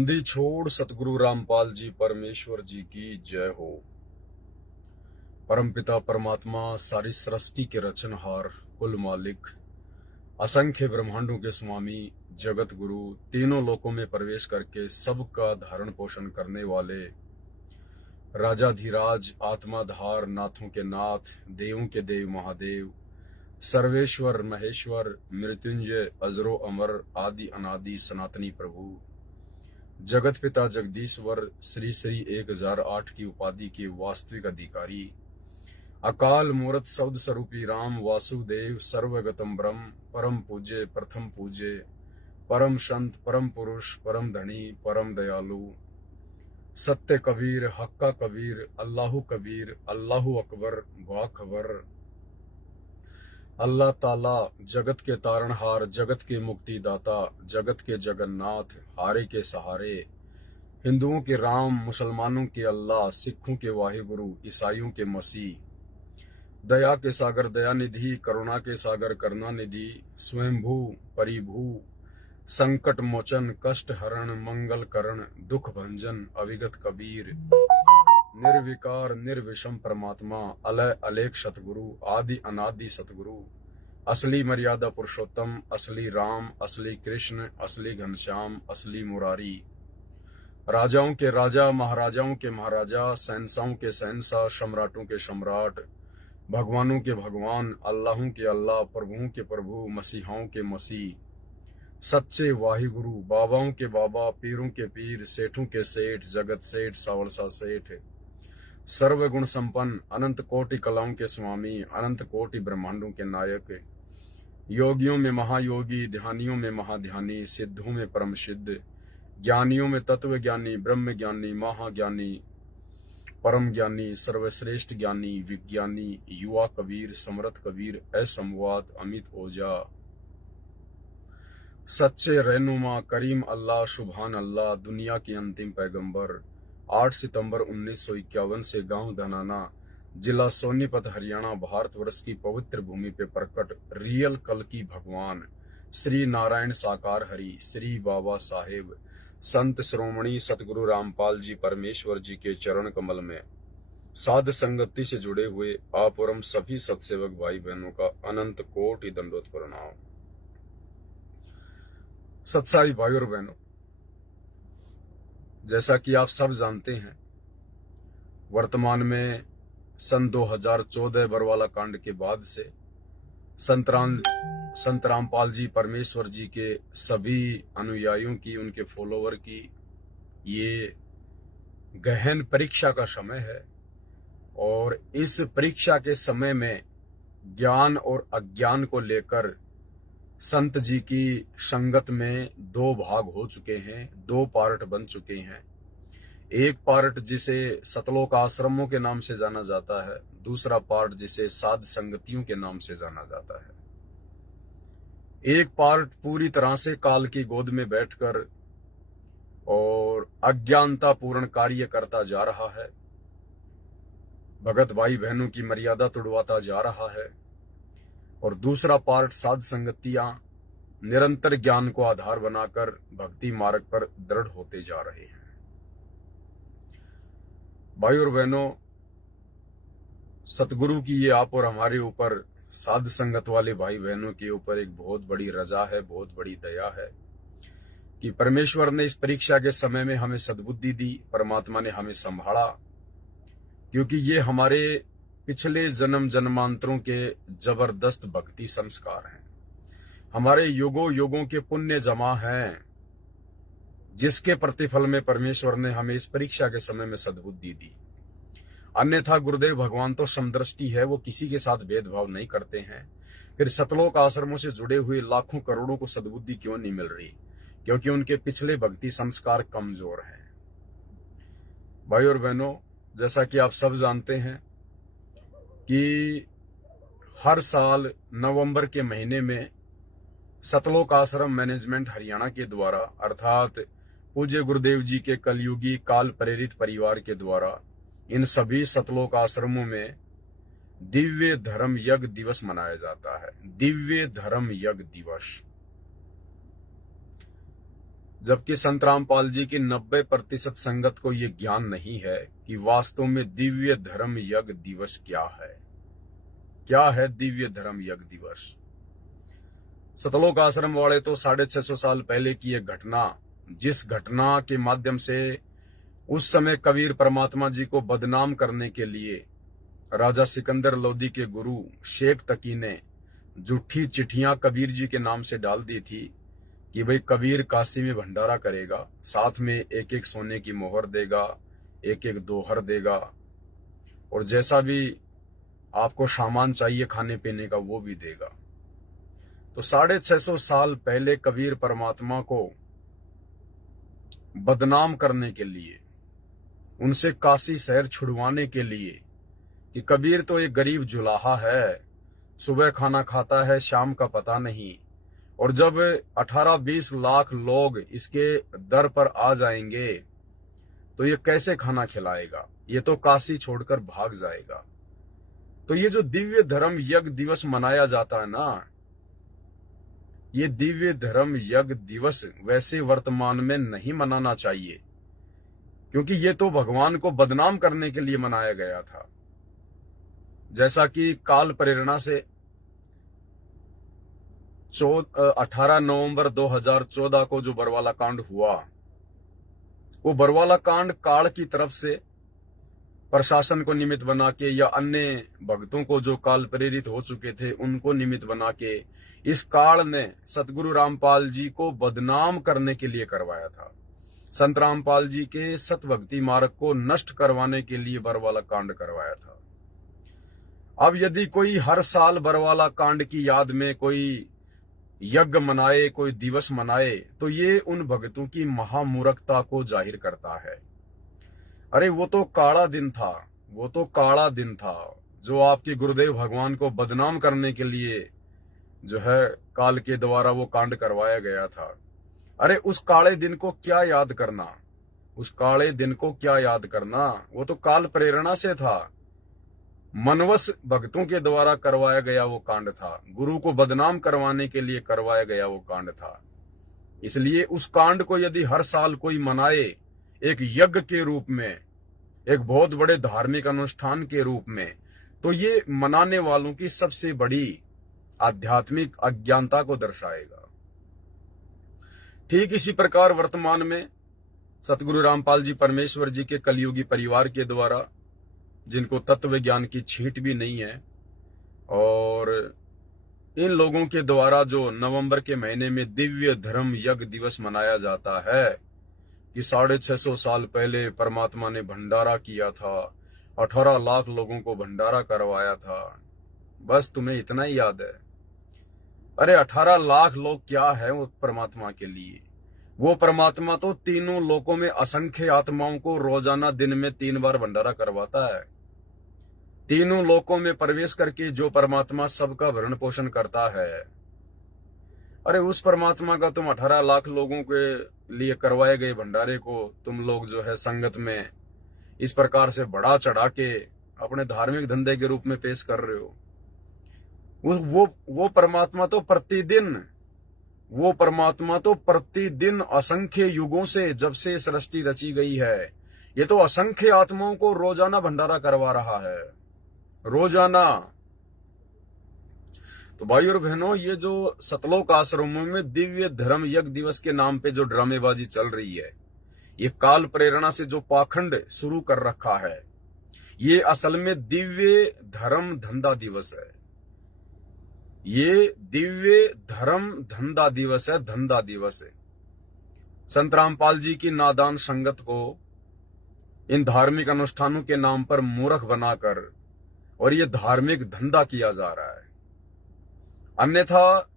बंदी छोड़ सतगुरु रामपाल जी परमेश्वर जी की जय हो। परमपिता परमात्मा सारी सृष्टि के रचनहार, कुल मालिक, असंख्य ब्रह्मांडों के स्वामी, जगत गुरु, तीनों लोकों में प्रवेश करके सबका धारण पोषण करने वाले राजाधिराज, आत्माधार, नाथों के नाथ, देवों के देव महादेव, सर्वेश्वर महेश्वर, मृत्युंजय, अजरो अमर, आदि अनादि सनातनी प्रभु, जगत पिता जगदीश्वर, श्री श्री 1008 की उपाधि के वास्तविक अधिकारी, अकाल मूर्त शब्द स्वरूपी राम वासुदेव, सर्वगतम ब्रह्म, परम पूज्य, प्रथम पूज्य, परम संत, परम पुरुष, परम धनी, परम दयालु, सत्य कबीर, हक्का कबीर, अल्लाहु कबीर, अल्लाहु अकबर, बाखबर, अल्लाह ताला, जगत के तारणहार, जगत के मुक्तिदाता, जगत के जगन्नाथ, हारे के सहारे, हिंदुओं के राम, मुसलमानों के अल्लाह, सिखों के वाहिगुरु, ईसाइयों के मसीह, दया के सागर दयानिधि, करुणा के सागर करुणानिधि, स्वयंभू परिभू, संकट मोचन, कष्ट हरण, मंगल करण, दुख भंजन, अविगत कबीर, निर्विकार निर्विषम परमात्मा, अलय अलेख सतगुरु, आदि अनादि सतगुरु, असली मर्यादा पुरुषोत्तम, असली राम, असली कृष्ण, असली घनश्याम, असली मुरारी, राजाओं के राजा, महाराजाओं के महाराजा, शहंशाहों के शहंशाह, सम्राटों के सम्राट, भगवानों के भगवान, अल्लाहों के अल्लाह, प्रभुओं के प्रभु, मसीहाओं के मसीह, सच्चे वाहिगुरु, बाबाओं के बाबा, पीरों के पीर, सेठों के सेठ, जगत सेठ, सावलसा सेठ, सर्वगुण संपन्न, अनंत कोटि कलाओं के स्वामी, अनंत कोटि ब्रह्मांडों के नायक, योगियों में महायोगी, ध्यानियों में महाध्यानी, सिद्धों में परम सिद्ध, ज्ञानियों में तत्व ज्ञानी, ब्रह्म ज्ञानी, महाज्ञानी, परम ज्ञानी, सर्वश्रेष्ठ ज्ञानी, विज्ञानी, युवा कबीर, समर्थ कबीर, असंवाद, अमित ओझा, सच्चे रहनुमा, करीम अल्लाह, सुभान अल्लाह, दुनिया के अंतिम पैगंबर, 8 सितंबर 1951 से गांव धनाना, जिला सोनीपत, हरियाणा, भारतवर्ष की पवित्र भूमि पे प्रकट रियल कल की भगवान, श्री नारायण साकार हरि, श्री बाबा साहेब, संत श्रोमणी सतगुरु रामपाल जी परमेश्वर जी के चरण कमल में साध संगति से जुड़े हुए आप और हम सभी सत्सेवक भाई बहनों का अनंत कोटि दंडोत प्रणाम। सत्साई भाई और बहनों, जैसा कि आप सब जानते हैं, वर्तमान में सन 2014 बरवाला कांड के बाद से संत रामपाल जी परमेश्वर जी के सभी अनुयायियों की, उनके फॉलोवर की ये गहन परीक्षा का समय है। और इस परीक्षा के समय में ज्ञान और अज्ञान को लेकर संत जी की संगत में दो भाग हो चुके हैं, दो पार्ट बन चुके हैं। एक पार्ट जिसे सतलोक आश्रमों के नाम से जाना जाता है, दूसरा पार्ट जिसे साध संगतियों के नाम से जाना जाता है। एक पार्ट पूरी तरह से काल की गोद में बैठकर और अज्ञानता पूर्ण कार्य करता जा रहा है, भगत भाई बहनों की मर्यादा तोड़वाता जा रहा है, और दूसरा पार्ट साध संगतियां निरंतर ज्ञान को आधार बनाकर भक्ति मार्ग पर दृढ़ होते जा रहे हैं। भाई और बहनों, सतगुरु की ये आप और हमारे ऊपर, साध संगत वाले भाई बहनों के ऊपर एक बहुत बड़ी रजा है, बहुत बड़ी दया है कि परमेश्वर ने इस परीक्षा के समय में हमें सद्बुद्धि दी, परमात्मा ने हमें संभाला, क्योंकि ये हमारे पिछले जन्म जन्मांतरों के जबरदस्त भक्ति संस्कार हैं, हमारे युगों युगों के पुण्य जमा हैं, जिसके प्रतिफल में परमेश्वर ने हमें इस परीक्षा के समय में सद्बुद्धि दी। अन्यथा गुरुदेव भगवान तो समदृष्टि है, वो किसी के साथ भेदभाव नहीं करते हैं। फिर सतलोक आश्रमों से जुड़े हुए लाखों करोड़ों को सद्बुद्धि क्यों नहीं मिल रही? क्योंकि उनके पिछले भक्ति संस्कार कमजोर हैं। भाई और बहनों, जैसा कि आप सब जानते हैं कि हर साल नवंबर के महीने में सतलोक आश्रम मैनेजमेंट हरियाणा के द्वारा, अर्थात पूज्य गुरुदेव जी के कलयुगी काल प्रेरित परिवार के द्वारा, इन सभी सतलोक आश्रमों में दिव्य धर्म यज्ञ दिवस मनाया जाता है। दिव्य धर्म यज्ञ दिवस। जबकि संत रामपाल जी की 90% संगत को ये ज्ञान नहीं है कि वास्तव में दिव्य धर्म यज्ञ दिवस क्या है। क्या है दिव्य धर्म यज्ञ दिवस? सतलोक आश्रम वाले तो 650 साल पहले की एक घटना, जिस घटना के माध्यम से उस समय कबीर परमात्मा जी को बदनाम करने के लिए राजा सिकंदर लोदी के गुरु शेख तकी ने झूठी चिट्ठियां कबीर जी के नाम से डाल दी थी कि भाई कबीर काशी में भंडारा करेगा, साथ में एक एक सोने की मोहर देगा, एक एक दोहर देगा, और जैसा भी आपको सामान चाहिए खाने पीने का वो भी देगा। तो 650 साल पहले कबीर परमात्मा को बदनाम करने के लिए, उनसे काशी शहर छुड़वाने के लिए कि कबीर तो एक गरीब जुलाहा है, सुबह खाना खाता है, शाम का पता नहीं, और जब 18-20 लाख लोग इसके दर पर आ जाएंगे तो ये कैसे खाना खिलाएगा, ये तो काशी छोड़कर भाग जाएगा। तो ये जो दिव्य धर्म यज्ञ दिवस मनाया जाता है ना, ये दिव्य धर्म यज्ञ दिवस वैसे वर्तमान में नहीं मनाना चाहिए, क्योंकि ये तो भगवान को बदनाम करने के लिए मनाया गया था। जैसा कि काल प्रेरणा से 18 नवंबर 2014 को जो बरवाला कांड हुआ, वो बरवाला कांड काल की तरफ से प्रशासन को निमित्त बना के या अन्य भक्तों को जो काल प्रेरित हो चुके थे उनको निमित्त बना के इस काल ने सतगुरु रामपाल जी को बदनाम करने के लिए करवाया था। संत रामपाल जी के सत भक्ति मार्ग को नष्ट करवाने के लिए बरवाला कांड करवाया था। अब यदि कोई हर साल बरवाला कांड की याद में कोई यज्ञ मनाए, कोई दिवस मनाए, तो ये उन भक्तों की महामूर्खता को जाहिर करता है। अरे वो तो काला दिन था, वो तो काला दिन था जो आपके गुरुदेव भगवान को बदनाम करने के लिए जो है काल के द्वारा वो कांड करवाया गया था। अरे उस काले दिन को क्या याद करना, उस काले दिन को क्या याद करना, वो तो काल प्रेरणा से था, मनवश भक्तों के द्वारा करवाया गया वो कांड था, गुरु को बदनाम करवाने के लिए करवाया गया वो कांड था। इसलिए उस कांड को यदि हर साल कोई मनाए एक यज्ञ के रूप में, एक बहुत बड़े धार्मिक अनुष्ठान के रूप में, तो ये मनाने वालों की सबसे बड़ी आध्यात्मिक अज्ञानता को दर्शाएगा। ठीक इसी प्रकार वर्तमान में सतगुरु रामपाल जी परमेश्वर जी के कलयुगी परिवार के द्वारा, जिनको तत्व ज्ञान की छींट भी नहीं है, और इन लोगों के द्वारा जो नवंबर के महीने में दिव्य धर्म यज्ञ दिवस मनाया जाता है कि 650 साल पहले परमात्मा ने भंडारा किया था, 18 लाख लोगों को भंडारा करवाया था। बस तुम्हें इतना ही याद है? अरे 18 लाख लोग क्या है वो परमात्मा के लिए? वो परमात्मा तो तीनों लोकों में असंख्य आत्माओं को रोजाना दिन में 3 बार भंडारा करवाता है। तीनों लोकों में प्रवेश करके जो परमात्मा सबका भरण पोषण करता है, अरे उस परमात्मा का तुम 18 लाख लोगों के लिए करवाए गए भंडारे को तुम लोग जो है संगत में इस प्रकार से बढ़ा चढ़ा के अपने धार्मिक धंधे के रूप में पेश कर रहे हो। वो परमात्मा तो प्रतिदिन असंख्य युगों से, जब से सृष्टि रची गई है, ये तो असंख्य आत्माओं को रोजाना भंडारा करवा रहा है, रोजाना। तो भाई और बहनों, ये जो सतलोक आश्रमों में दिव्य धर्म यज्ञ दिवस के नाम पे जो ड्रामेबाजी चल रही है, ये काल प्रेरणा से जो पाखंड शुरू कर रखा है, ये असल में दिव्य धर्म धंधा दिवस है। ये दिव्य धर्म धंधा दिवस है, धंधा दिवस है। संत रामपाल जी की नादान संगत को इन धार्मिक अनुष्ठानों के नाम पर मूर्ख बनाकर और ये धार्मिक धंधा किया जा रहा है। अन्यथा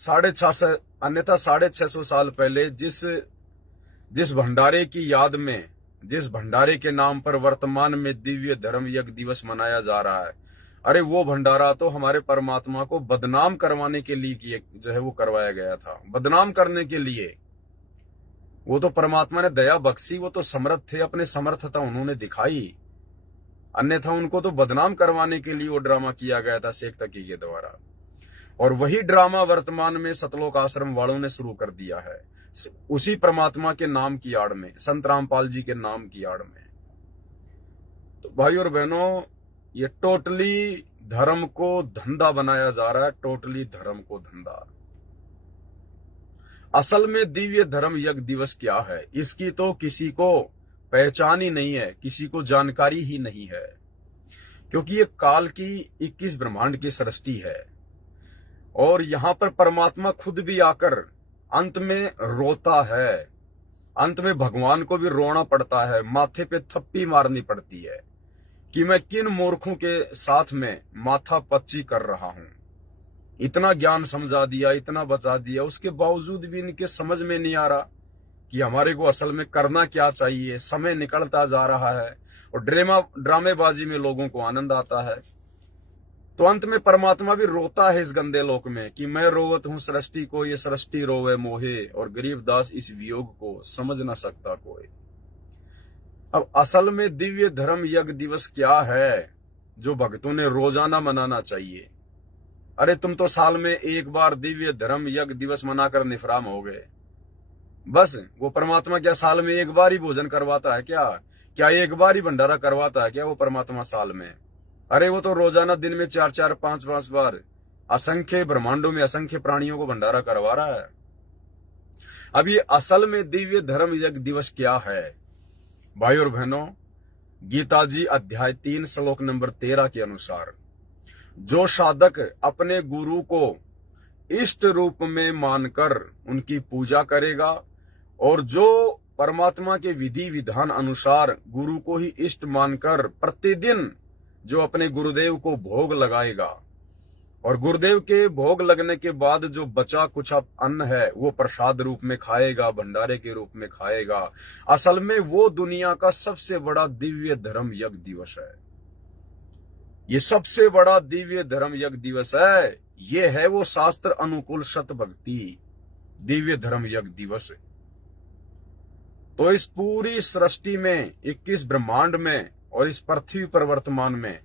650 साल पहले जिस भंडारे की याद में, जिस भंडारे के नाम पर वर्तमान में दिव्य धर्म यज्ञ दिवस मनाया जा रहा है, अरे वो भंडारा तो हमारे परमात्मा को बदनाम करवाने के लिए जो है वो करवाया गया था, बदनाम करने के लिए। वो तो परमात्मा ने दया बख्शी, वो तो समर्थ थे, अपने समर्थता उन्होंने दिखाई, अन्यथा उनको तो बदनाम करवाने के लिए वो ड्रामा किया गया था शेख तकी के द्वारा। और वही ड्रामा वर्तमान में सतलोक आश्रम वालों ने शुरू कर दिया है। उसी परमात्मा के नाम की आड़ में, संत रामपाल जी के नाम की आड़ में। तो भाई और बहनों, ये टोटली धर्म को धंधा बनाया जा रहा है, टोटली धर्म को धंधा। असल में दिव्य धर्म यज्ञ दिवस क्या है, इसकी तो किसी को पहचान ही नहीं है, किसी को जानकारी ही नहीं है, क्योंकि ये काल की 21 ब्रह्मांड की सृष्टि है और यहां पर परमात्मा खुद भी आकर अंत में रोता है। अंत में भगवान को भी रोना पड़ता है, माथे पे थप्पी मारनी पड़ती है कि मैं किन मूर्खों के साथ में माथा पच्ची कर रहा हूं। इतना ज्ञान समझा दिया, इतना बता दिया, उसके बावजूद भी इनके समझ में नहीं आ रहा कि हमारे को असल में करना क्या चाहिए। समय निकलता जा रहा है और ड्रामेबाजी में लोगों को आनंद आता है। तो अंत में परमात्मा भी रोता है इस गंदे लोक में कि मैं रोवत हूं सृष्टि को, ये सृष्टि रोवे मोहे, और गरीब दास इस वियोग को समझ ना सकता कोई। अब असल में दिव्य धर्म यज्ञ दिवस क्या है जो भक्तों ने रोजाना मनाना चाहिए? अरे तुम तो साल में एक बार दिव्य धर्म यज्ञ दिवस मनाकर निफराम हो गए। बस वो परमात्मा क्या साल में एक बार ही भोजन करवाता है क्या? क्या एक बार ही भंडारा करवाता है क्या वो परमात्मा साल में? अरे वो तो रोजाना दिन में 4-4, 5-5 बार असंख्य ब्रह्मांडों में असंख्य प्राणियों को भंडारा करवा रहा है। अब ये असल में दिव्य धर्म यज्ञ दिवस क्या है? भाई और बहनों, गीता जी अध्याय 3 श्लोक नंबर 13 के अनुसार जो साधक अपने गुरु को इष्ट रूप में मानकर उनकी पूजा करेगा और जो परमात्मा के विधि विधान अनुसार गुरु को ही इष्ट मानकर प्रतिदिन जो अपने गुरुदेव को भोग लगाएगा और गुरुदेव के भोग लगने के बाद जो बचा कुछ अन्न है वो प्रसाद रूप में खाएगा, भंडारे के रूप में खाएगा, असल में वो दुनिया का सबसे बड़ा दिव्य धर्म यज्ञ दिवस है। ये सबसे बड़ा दिव्य धर्म यज्ञ दिवस है। ये है वो शास्त्र अनुकूल सत भक्ति दिव्य धर्म यज्ञ दिवस। तो इस पूरी सृष्टि में, 21 ब्रह्मांड में और इस पृथ्वी पर वर्तमान में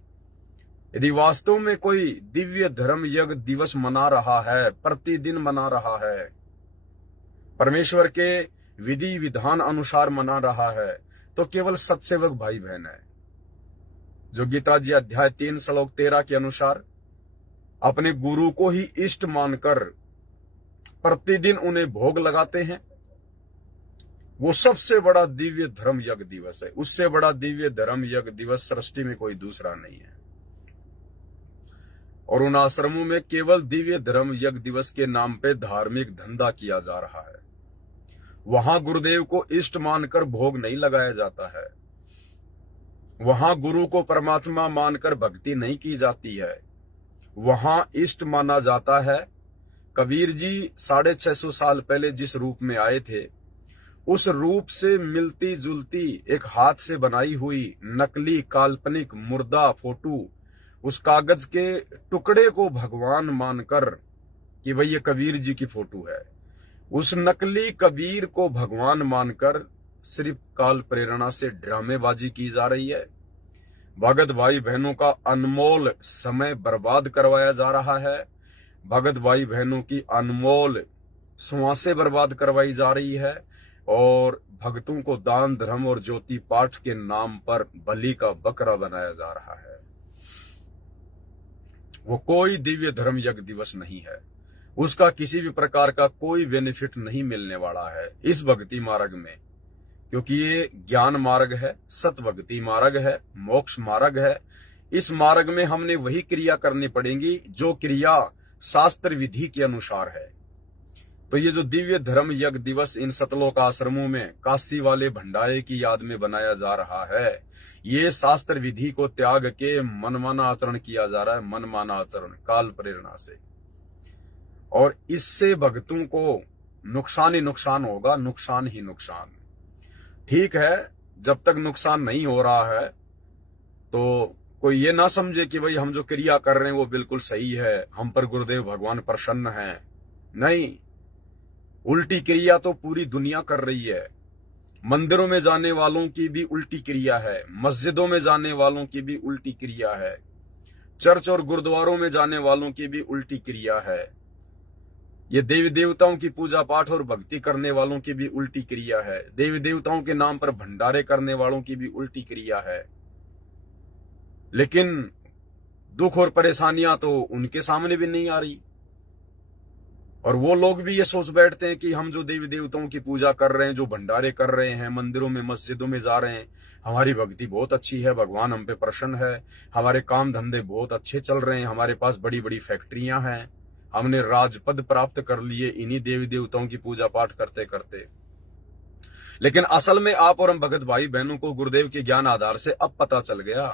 यदि वास्तव में कोई दिव्य धर्म यज्ञ दिवस मना रहा है, प्रतिदिन मना रहा है, परमेश्वर के विधि विधान अनुसार मना रहा है, तो केवल सत्सेवक भाई बहन है जो गीता जी अध्याय 3 श्लोक 13 के अनुसार अपने गुरु को ही इष्ट मानकर प्रतिदिन उन्हें भोग लगाते हैं। वो सबसे बड़ा दिव्य धर्म यज्ञ दिवस है। उससे बड़ा दिव्य धर्म यज्ञ दिवस सृष्टि में कोई दूसरा नहीं है। और उन आश्रमों में केवल दिव्य धर्म यज्ञ दिवस के नाम पे धार्मिक धंधा किया जा रहा है। वहां गुरुदेव को इष्ट मानकर भोग नहीं लगाया जाता है। वहां गुरु को परमात्मा मानकर भक्ति नहीं की जाती है। वहां इष्ट माना जाता है। कबीर जी 650 साल पहले जिस रूप में आए थे, उस रूप से मिलती जुलती एक हाथ से बनाई हुई नकली काल्पनिक मुर्दा फोटो, उस कागज के टुकड़े को भगवान मानकर कि भाई ये कबीर जी की फोटो है, उस नकली कबीर को भगवान मानकर सिर्फ काल प्रेरणा से ड्रामेबाजी की जा रही है। भगत भाई बहनों का अनमोल समय बर्बाद करवाया जा रहा है। भगत भाई बहनों की अनमोल श्वासें बर्बाद करवाई जा रही है और भक्तों को दान धर्म और ज्योति पाठ के नाम पर बलि का बकरा बनाया जा रहा है। वो कोई दिव्य धर्म यज्ञ दिवस नहीं है। उसका किसी भी प्रकार का कोई बेनिफिट नहीं मिलने वाला है इस भक्ति मार्ग में, क्योंकि ये ज्ञान मार्ग है, सत भक्ति मार्ग है, मोक्ष मार्ग है। इस मार्ग में हमने वही क्रिया करनी पड़ेगी जो क्रिया शास्त्र विधि के अनुसार है। तो ये जो दिव्य धर्म यज्ञ दिवस इन सतलोक आश्रमों में काशी वाले भंडारे की याद में बनाया जा रहा है, ये शास्त्र विधि को त्याग के मनमाना आचरण किया जा रहा है। मनमाना आचरण काल प्रेरणा से, और इससे भक्तों को नुकसान ही नुकसान होगा, नुकसान ही नुकसान। ठीक है, जब तक नुकसान नहीं हो रहा है तो कोई ये ना समझे कि भाई हम जो क्रिया कर रहे हैं वो बिल्कुल सही है, हम पर गुरुदेव भगवान प्रसन्न हैं। नहीं, उल्टी क्रिया तो पूरी दुनिया कर रही है। मंदिरों में जाने वालों की भी उल्टी क्रिया है, मस्जिदों में जाने वालों की भी उल्टी क्रिया है, चर्च और गुरुद्वारों में जाने वालों की भी उल्टी क्रिया है। ये देवी देवताओं की पूजा पाठ और भक्ति करने वालों की भी उल्टी क्रिया है। देवी देवताओं के नाम पर भंडारे करने वालों की भी उल्टी क्रिया है। लेकिन दुख और परेशानियां तो उनके सामने भी नहीं आ रही। और वो लोग भी ये सोच बैठते हैं कि हम जो देवी देवताओं की पूजा कर रहे हैं, जो भंडारे कर रहे हैं, मंदिरों में मस्जिदों में जा रहे हैं, हमारी भक्ति बहुत अच्छी है, भगवान हम पे प्रसन्न है, हमारे काम धंधे बहुत अच्छे चल रहे हैं, हमारे पास बड़ी बड़ी फैक्ट्रियां हैं, हमने राजपद प्राप्त कर लिए इन्हीं देवी देवताओं की पूजा पाठ करते करते। लेकिन असल में आप और हम भगत भाई बहनों को गुरुदेव के ज्ञान आधार से अब पता चल गया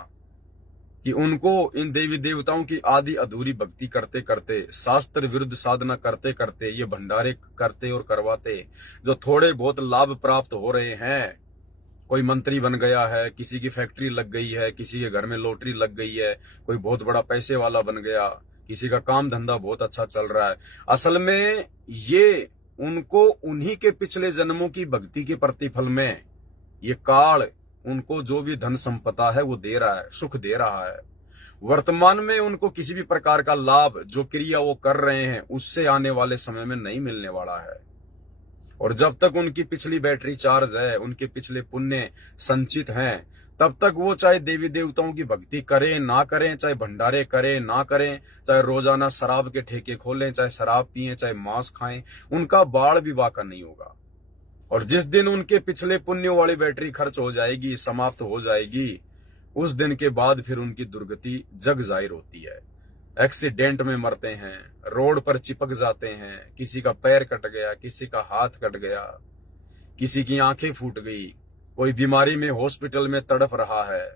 कि उनको इन देवी देवताओं की आधी अधूरी भक्ति करते करते, शास्त्र विरुद्ध साधना करते करते, ये भंडारे करते और करवाते, जो थोड़े बहुत लाभ प्राप्त हो रहे हैं, कोई मंत्री बन गया है, किसी की फैक्ट्री लग गई है, किसी के घर में लॉटरी लग गई है, कोई बहुत बड़ा पैसे वाला बन गया, किसी का काम धंधा बहुत अच्छा चल रहा है, असल में ये उनको उन्हीं के पिछले जन्मों की भक्ति के प्रतिफल में ये काल उनको जो भी धन संपदा है वो दे रहा है, सुख दे रहा है। वर्तमान में उनको किसी भी प्रकार का लाभ जो क्रिया वो कर रहे हैं उससे आने वाले समय में नहीं मिलने वाला है। और जब तक उनकी पिछली बैटरी चार्ज है, उनके पिछले पुण्य संचित हैं, तब तक वो चाहे देवी देवताओं की भक्ति करें ना करें, चाहे भंडारे करें ना करें, चाहे रोजाना शराब के ठेके खोलें, चाहे शराब पिएं, चाहे मांस खाएं, उनका बाढ़ भी बाका नहीं होगा। और जिस दिन उनके पिछले पुण्यों वाली बैटरी खर्च हो जाएगी, समाप्त हो जाएगी, उस दिन के बाद फिर उनकी दुर्गति जग जाहिर होती है। एक्सीडेंट में मरते हैं, रोड पर चिपक जाते हैं, किसी का पैर कट गया, किसी का हाथ कट गया, किसी की आंखें फूट गई, कोई बीमारी में हॉस्पिटल में तड़प रहा है।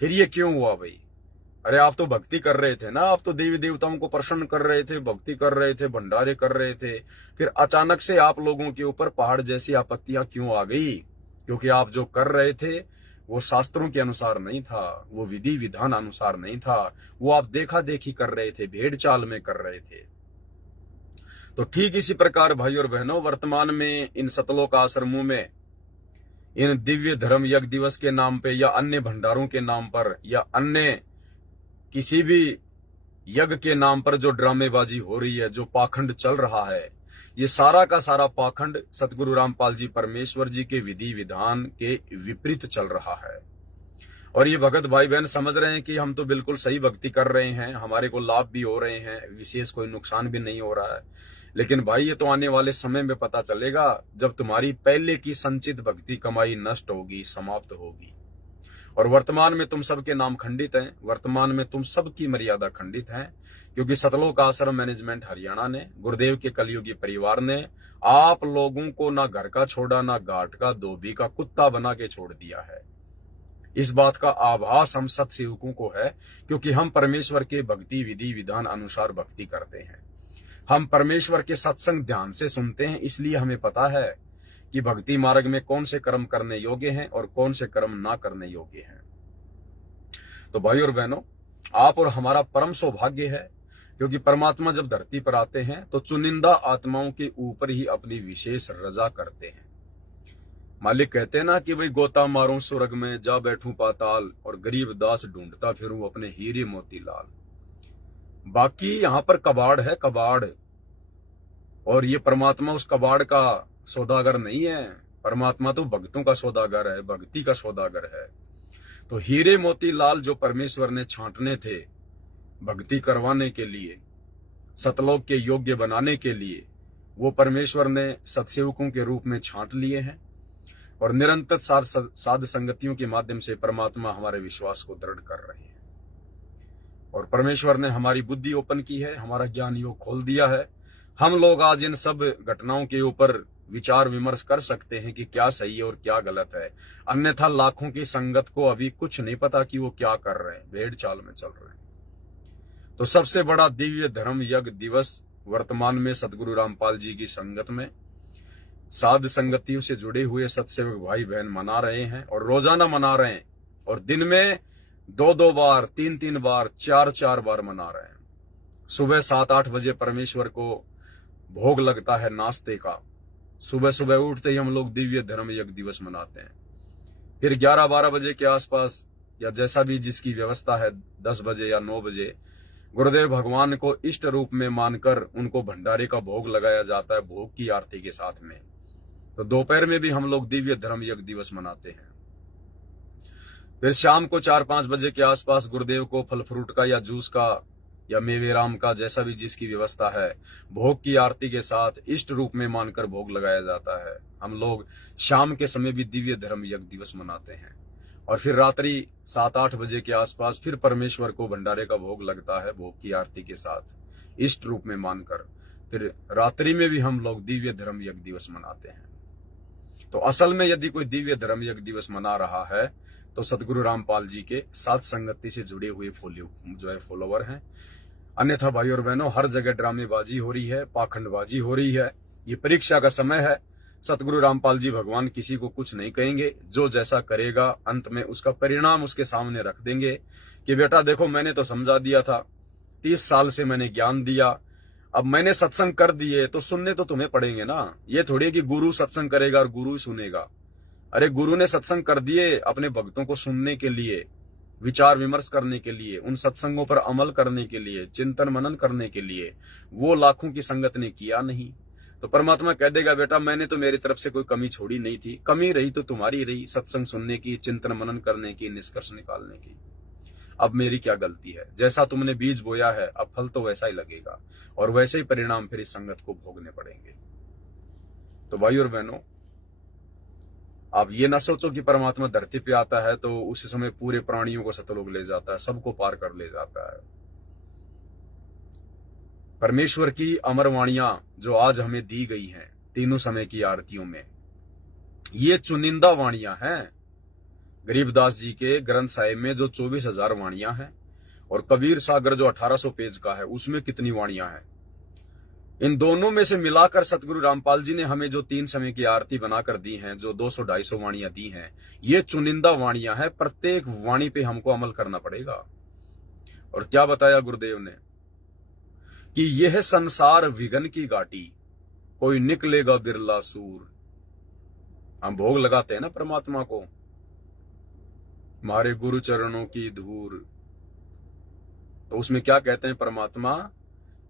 फिर ये क्यों हुआ भाई? अरे आप तो भक्ति कर रहे थे ना, आप तो देवी देवताओं को प्रसन्न कर रहे थे, भक्ति कर रहे थे, भंडारे कर रहे थे, फिर अचानक से आप लोगों के ऊपर पहाड़ जैसी आपत्तियां क्यों आ गई? क्योंकि आप जो कर रहे थे वो शास्त्रों के अनुसार नहीं था, वो विधि विधान अनुसार नहीं था, वो आप देखा देखी कर रहे थे, भेड़ चाल में कर रहे थे। तो ठीक इसी प्रकार भाई और बहनों, वर्तमान में इन सतलोक आश्रमों में इन दिव्य धर्म यज्ञ दिवस के नाम पे या अन्य भंडारों के नाम पर या अन्य किसी भी यज्ञ के नाम पर जो ड्रामेबाजी हो रही है, जो पाखंड चल रहा है, ये सारा का सारा पाखंड सतगुरु रामपाल जी परमेश्वर जी के विधि विधान के विपरीत चल रहा है। और ये भगत भाई बहन समझ रहे हैं कि हम तो बिल्कुल सही भक्ति कर रहे हैं, हमारे को लाभ भी हो रहे हैं, विशेष कोई नुकसान भी नहीं हो रहा है। लेकिन भाई ये तो आने वाले समय में पता चलेगा जब तुम्हारी पहले की संचित भक्ति कमाई नष्ट होगी, समाप्त होगी। और वर्तमान में तुम सबके नाम खंडित हैं, वर्तमान में तुम सबकी मर्यादा खंडित है, क्योंकि सतलोक आश्रम मैनेजमेंट हरियाणा ने, गुरुदेव के कलयुगी परिवार ने आप लोगों को ना घर का छोड़ा, ना घाट का, धोबी का कुत्ता बना के छोड़ दिया है। इस बात का आभास हम सत्सेवकों को है, क्योंकि हम परमेश्वर के भक्ति विधि विधान अनुसार भक्ति करते हैं, हम परमेश्वर के सत्संग ध्यान से सुनते हैं, इसलिए हमें पता है कि भक्ति मार्ग में कौन से कर्म करने योग्य हैं और कौन से कर्म ना करने योग्य हैं। तो भाई और बहनों, आप और हमारा परम सौभाग्य है, क्योंकि परमात्मा जब धरती पर आते हैं तो चुनिंदा आत्माओं के ऊपर ही अपनी विशेष रजा करते हैं। मालिक कहते हैं ना कि भाई गोता मारूं स्वर्ग में, जा बैठूं पाताल, और गरीब दास ढूंढता फिरूं अपने हीरे मोती लाल। बाकी यहाँ पर कबाड़ है, कबाड़, और ये परमात्मा उस कबाड़ का सौदागर नहीं है, परमात्मा तो भक्तों का सौदागर है, भक्ति का सौदागर है। तो हीरे मोती लाल जो परमेश्वर ने छांटने थे भक्ति करवाने के लिए, सतलोक के योग्य बनाने के लिए, वो परमेश्वर ने सत्सेवकों के रूप में छांट लिए हैं। और निरंतर साध संगतियों के माध्यम से परमात्मा हमारे विश्वास को दृढ़ कर रहे हैं। और परमेश्वर ने हमारी बुद्धि ओपन की है, हमारा ज्ञान योग खोल दिया है। हम लोग आज इन सब घटनाओं के ऊपर विचार विमर्श कर सकते हैं कि क्या सही है और क्या गलत है, अन्यथा लाखों की संगत को अभी कुछ नहीं पता कि वो क्या कर रहे हैं, भेड़ चाल में चल रहे हैं। तो सबसे बड़ा दिव्य धर्म यज्ञ दिवस वर्तमान में सतगुरु रामपाल जी की संगत में साध संगतियों से जुड़े हुए सत्सेवक भाई बहन मना रहे हैं, और रोजाना मना रहे हैं, और दिन में 2-2 बार, 3-3 बार, 4-4 बार मना रहे हैं। सुबह 7-8 बजे परमेश्वर को भोग लगता है नाश्ते का, सुबह सुबह उठते ही हम लोग दिव्य धर्म यज्ञ दिवस मनाते हैं। फिर 11-12 बजे के आसपास या जैसा भी जिसकी व्यवस्था है, 10 बजे या 9 बजे गुरुदेव भगवान को इष्ट रूप में मानकर उनको भंडारे का भोग लगाया जाता है भोग की आरती के साथ में। तो दोपहर में भी हम लोग दिव्य धर्म यज्ञ दिवस मनाते हैं। फिर शाम को 4-5 बजे के आसपास गुरुदेव को फल फ्रूट का या जूस का या मेवे राम का, जैसा भी जिसकी व्यवस्था है, भोग की आरती के साथ इष्ट रूप में मानकर भोग लगाया जाता है। हम लोग शाम के समय भी दिव्य धर्म यज्ञ दिवस मनाते हैं। और फिर रात्रि 7-8 बजे के आसपास फिर परमेश्वर को भंडारे का भोग लगता है भोग की आरती के साथ इष्ट रूप में मानकर। फिर रात्रि में भी हम लोग दिव्य धर्म यज्ञ दिवस मनाते हैं। तो असल में यदि कोई दिव्य धर्म यज्ञ दिवस मना रहा है तो सतगुरु रामपाल जी के साथ संगति से जुड़े हुए फॉलोवर हैं। अन्यथा भाई और बहनों, हर जगह ड्रामेबाजी हो रही है, पाखंडबाजी हो रही है। ये परीक्षा का समय है। सतगुरु रामपाल जी भगवान किसी को कुछ नहीं कहेंगे। जो जैसा करेगा अंत में उसका परिणाम उसके सामने रख देंगे कि बेटा देखो, मैंने तो समझा दिया था, 30 साल से मैंने ज्ञान दिया, अब मैंने सत्संग कर दिए तो सुनने तो तुम्हें पड़ेंगे ना। ये थोड़ी कि गुरु सत्संग करेगा और गुरु ही सुनेगा। अरे गुरु ने सत्संग कर दिए अपने भक्तों को सुनने के लिए, विचार विमर्श करने के लिए, उन सत्संगों पर अमल करने के लिए, चिंतन मनन करने के लिए। वो लाखों की संगत ने किया नहीं। तो परमात्मा कह देगा बेटा मैंने तो मेरी तरफ से कोई कमी छोड़ी नहीं थी, कमी रही तो तुम्हारी रही, सत्संग सुनने की, चिंतन मनन करने की, निष्कर्ष निकालने की। अब मेरी क्या गलती है? जैसा तुमने बीज बोया है अब फल तो वैसा ही लगेगा और वैसे ही परिणाम फिर इस संगत को भोगने पड़ेंगे। तो भाई और बहनों, आप ये ना सोचो कि परमात्मा धरती पे आता है तो उस समय पूरे प्राणियों को सतलोक ले जाता है, सबको पार कर ले जाता है। परमेश्वर की अमर वाणियां जो आज हमें दी गई हैं तीनों समय की आरतियों में, ये चुनिंदा वाणियां हैं। गरीबदास जी के ग्रंथ साहिब में जो 24,000 वाणियां हैं और कबीर सागर जो 1800 पेज का है उसमें कितनी वाणियां हैं। इन दोनों में से मिलाकर सतगुरु रामपाल जी ने हमें जो 3 समय की आरती बनाकर दी हैं, जो 200-250 वाणियां दी हैं, ये चुनिंदा वाणियां हैं। प्रत्येक वाणी पे हमको अमल करना पड़ेगा। और क्या बताया गुरुदेव ने कि यह संसार विघन की घाटी, कोई निकलेगा बिरला सूर। हम भोग लगाते हैं ना परमात्मा को, हमारे गुरु चरणों की धूर, तो उसमें क्या कहते हैं परमात्मा?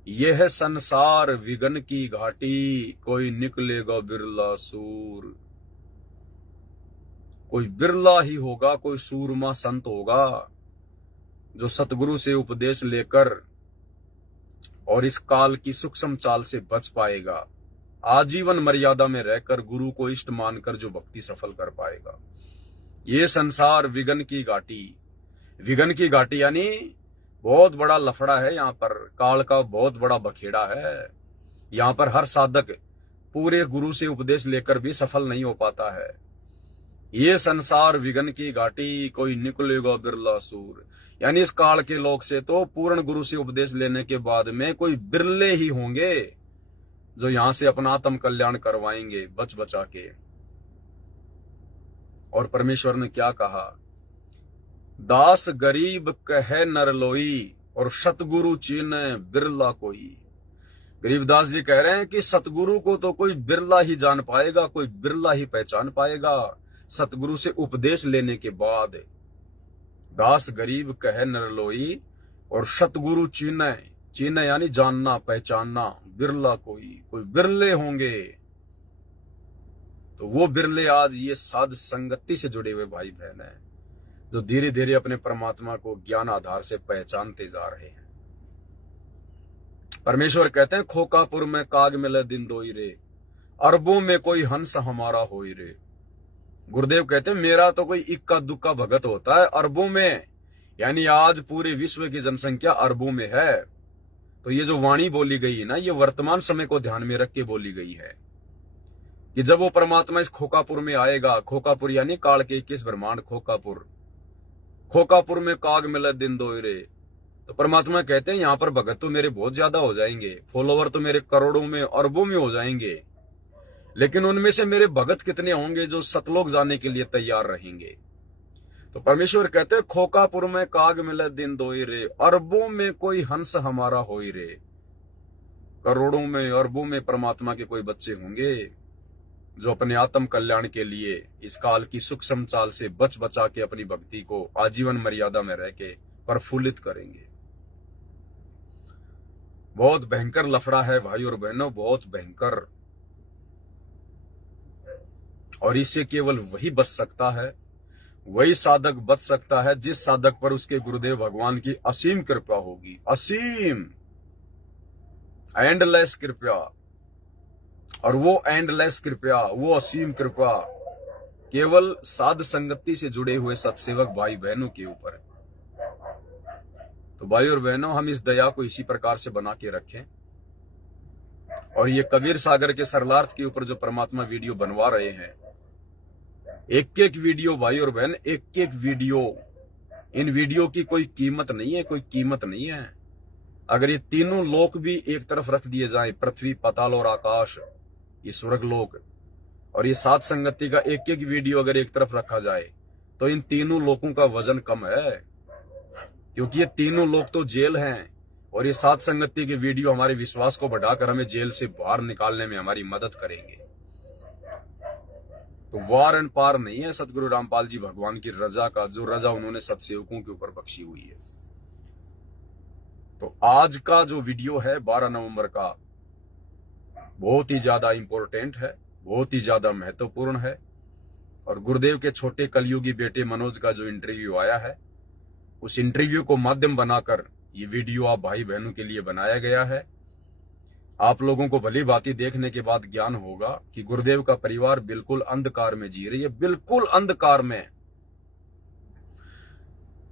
यह संसार विघन की घाटी, कोई निकलेगा बिरला सूर। कोई बिरला ही होगा, कोई सूरमा संत होगा जो सतगुरु से उपदेश लेकर और इस काल की सूक्ष्म चाल से बच पाएगा, आजीवन मर्यादा में रहकर गुरु को इष्ट मानकर जो भक्ति सफल कर पाएगा। ये संसार विघन की घाटी, विघन की घाटी यानी बहुत बड़ा लफड़ा है। यहाँ पर काल का बहुत बड़ा बखेड़ा है। यहाँ पर हर साधक पूरे गुरु से उपदेश लेकर भी सफल नहीं हो पाता है। ये संसार विघन की घाटी, कोई निकलेगा बिरला सूर, यानी इस काल के लोग से तो पूर्ण गुरु से उपदेश लेने के बाद में कोई बिरले ही होंगे जो यहां से अपना आत्म कल्याण करवाएंगे बच बचा के। और परमेश्वर ने क्या कहा? दास गरीब कहे नर लोई और सतगुरु चीने बिरला कोई। गरीबदास जी कह रहे हैं कि सतगुरु को तो कोई बिरला ही जान पाएगा, कोई बिरला ही पहचान पाएगा सतगुरु से उपदेश लेने के बाद। दास गरीब कहे नर लोई और सतगुरु चीने, चीने यानी जानना पहचानना, बिरला कोई, कोई बिरले होंगे। तो वो बिरले आज ये साध संगति से जुड़े हुए भाई बहन हैं जो धीरे धीरे अपने परमात्मा को ज्ञान आधार से पहचानते जा रहे हैं। परमेश्वर कहते हैं खोकापुर में काग मिले दिन दोई रे, अरबों में कोई हंस हमारा होई रे। गुरुदेव कहते हैं मेरा तो कोई इक्का दुक्का भगत होता है अरबों में, यानी आज पूरे विश्व की जनसंख्या अरबों में है। तो ये जो वाणी बोली गई है ना, ये वर्तमान समय को ध्यान में रख के बोली गई है कि जब वो परमात्मा इस खोकापुर में आएगा, खोकापुर यानी काल के 21 ब्रह्मांड खोकापुर, खोकापुर में काग मिले दिन दोई रे। तो परमात्मा कहते हैं यहां पर भगत तो मेरे बहुत ज्यादा हो जाएंगे, फॉलोवर तो मेरे करोड़ों में अरबों में हो जाएंगे, लेकिन उनमें से मेरे भगत कितने होंगे जो सतलोक जाने के लिए तैयार रहेंगे। तो परमेश्वर कहते हैं खोकापुर में काग मिले दिन दोई रे, अरबों में कोई हंस हमारा होई रे। करोड़ों में अरबों में परमात्मा के कोई बच्चे होंगे जो अपने आत्म कल्याण के लिए इस काल की सूक्ष्म चाल से बच बचा के अपनी भक्ति को आजीवन मर्यादा में रह के प्रफुल्लित करेंगे। बहुत भयंकर लफड़ा है भाई और बहनों, बहुत भयंकर। और इससे केवल वही बच सकता है, वही साधक बच सकता है जिस साधक पर उसके गुरुदेव भगवान की असीम कृपा होगी, असीम, एंडलेस कृपा। और वो एंडलेस कृपा, वो असीम कृपा केवल साध संगति से जुड़े हुए सत्सेवक भाई बहनों के ऊपर है। तो भाई और बहनों, हम इस दया को इसी प्रकार से बना के रखें। और ये कबीर सागर के सरलार्थ के ऊपर जो परमात्मा वीडियो बनवा रहे हैं, एक एक वीडियो भाई और बहन, एक एक वीडियो, इन वीडियो की कोई कीमत नहीं है, कोई कीमत नहीं है। अगर ये तीनों लोक भी एक तरफ रख दिए जाएं, पृथ्वी, पाताल और आकाश, ये स्वर्ग लोक, और ये सात संगति का एक एक वीडियो अगर एक तरफ रखा जाए, तो इन तीनों लोकों का वजन कम है। क्योंकि ये तीनों लोग तो जेल हैं, और ये सात संगति के वीडियो हमारे विश्वास को बढ़ाकर हमें जेल से बाहर निकालने में हमारी मदद करेंगे। तो वार एंड पार नहीं है सतगुरु रामपाल जी भगवान की रजा का, जो रजा उन्होंने सत्सेवकों के ऊपर बख्शी हुई है। तो आज का जो वीडियो है 12 नवंबर का, बहुत ही ज्यादा इंपॉर्टेंट है, बहुत ही ज्यादा महत्वपूर्ण है। और गुरुदेव के छोटे कलयुगी बेटे मनोज का जो इंटरव्यू आया है, उस इंटरव्यू को माध्यम बनाकर ये वीडियो आप भाई बहनों के लिए बनाया गया है। आप लोगों को भली भांति देखने के बाद ज्ञान होगा कि गुरुदेव का परिवार बिल्कुल अंधकार में जी रही है, बिल्कुल अंधकार में।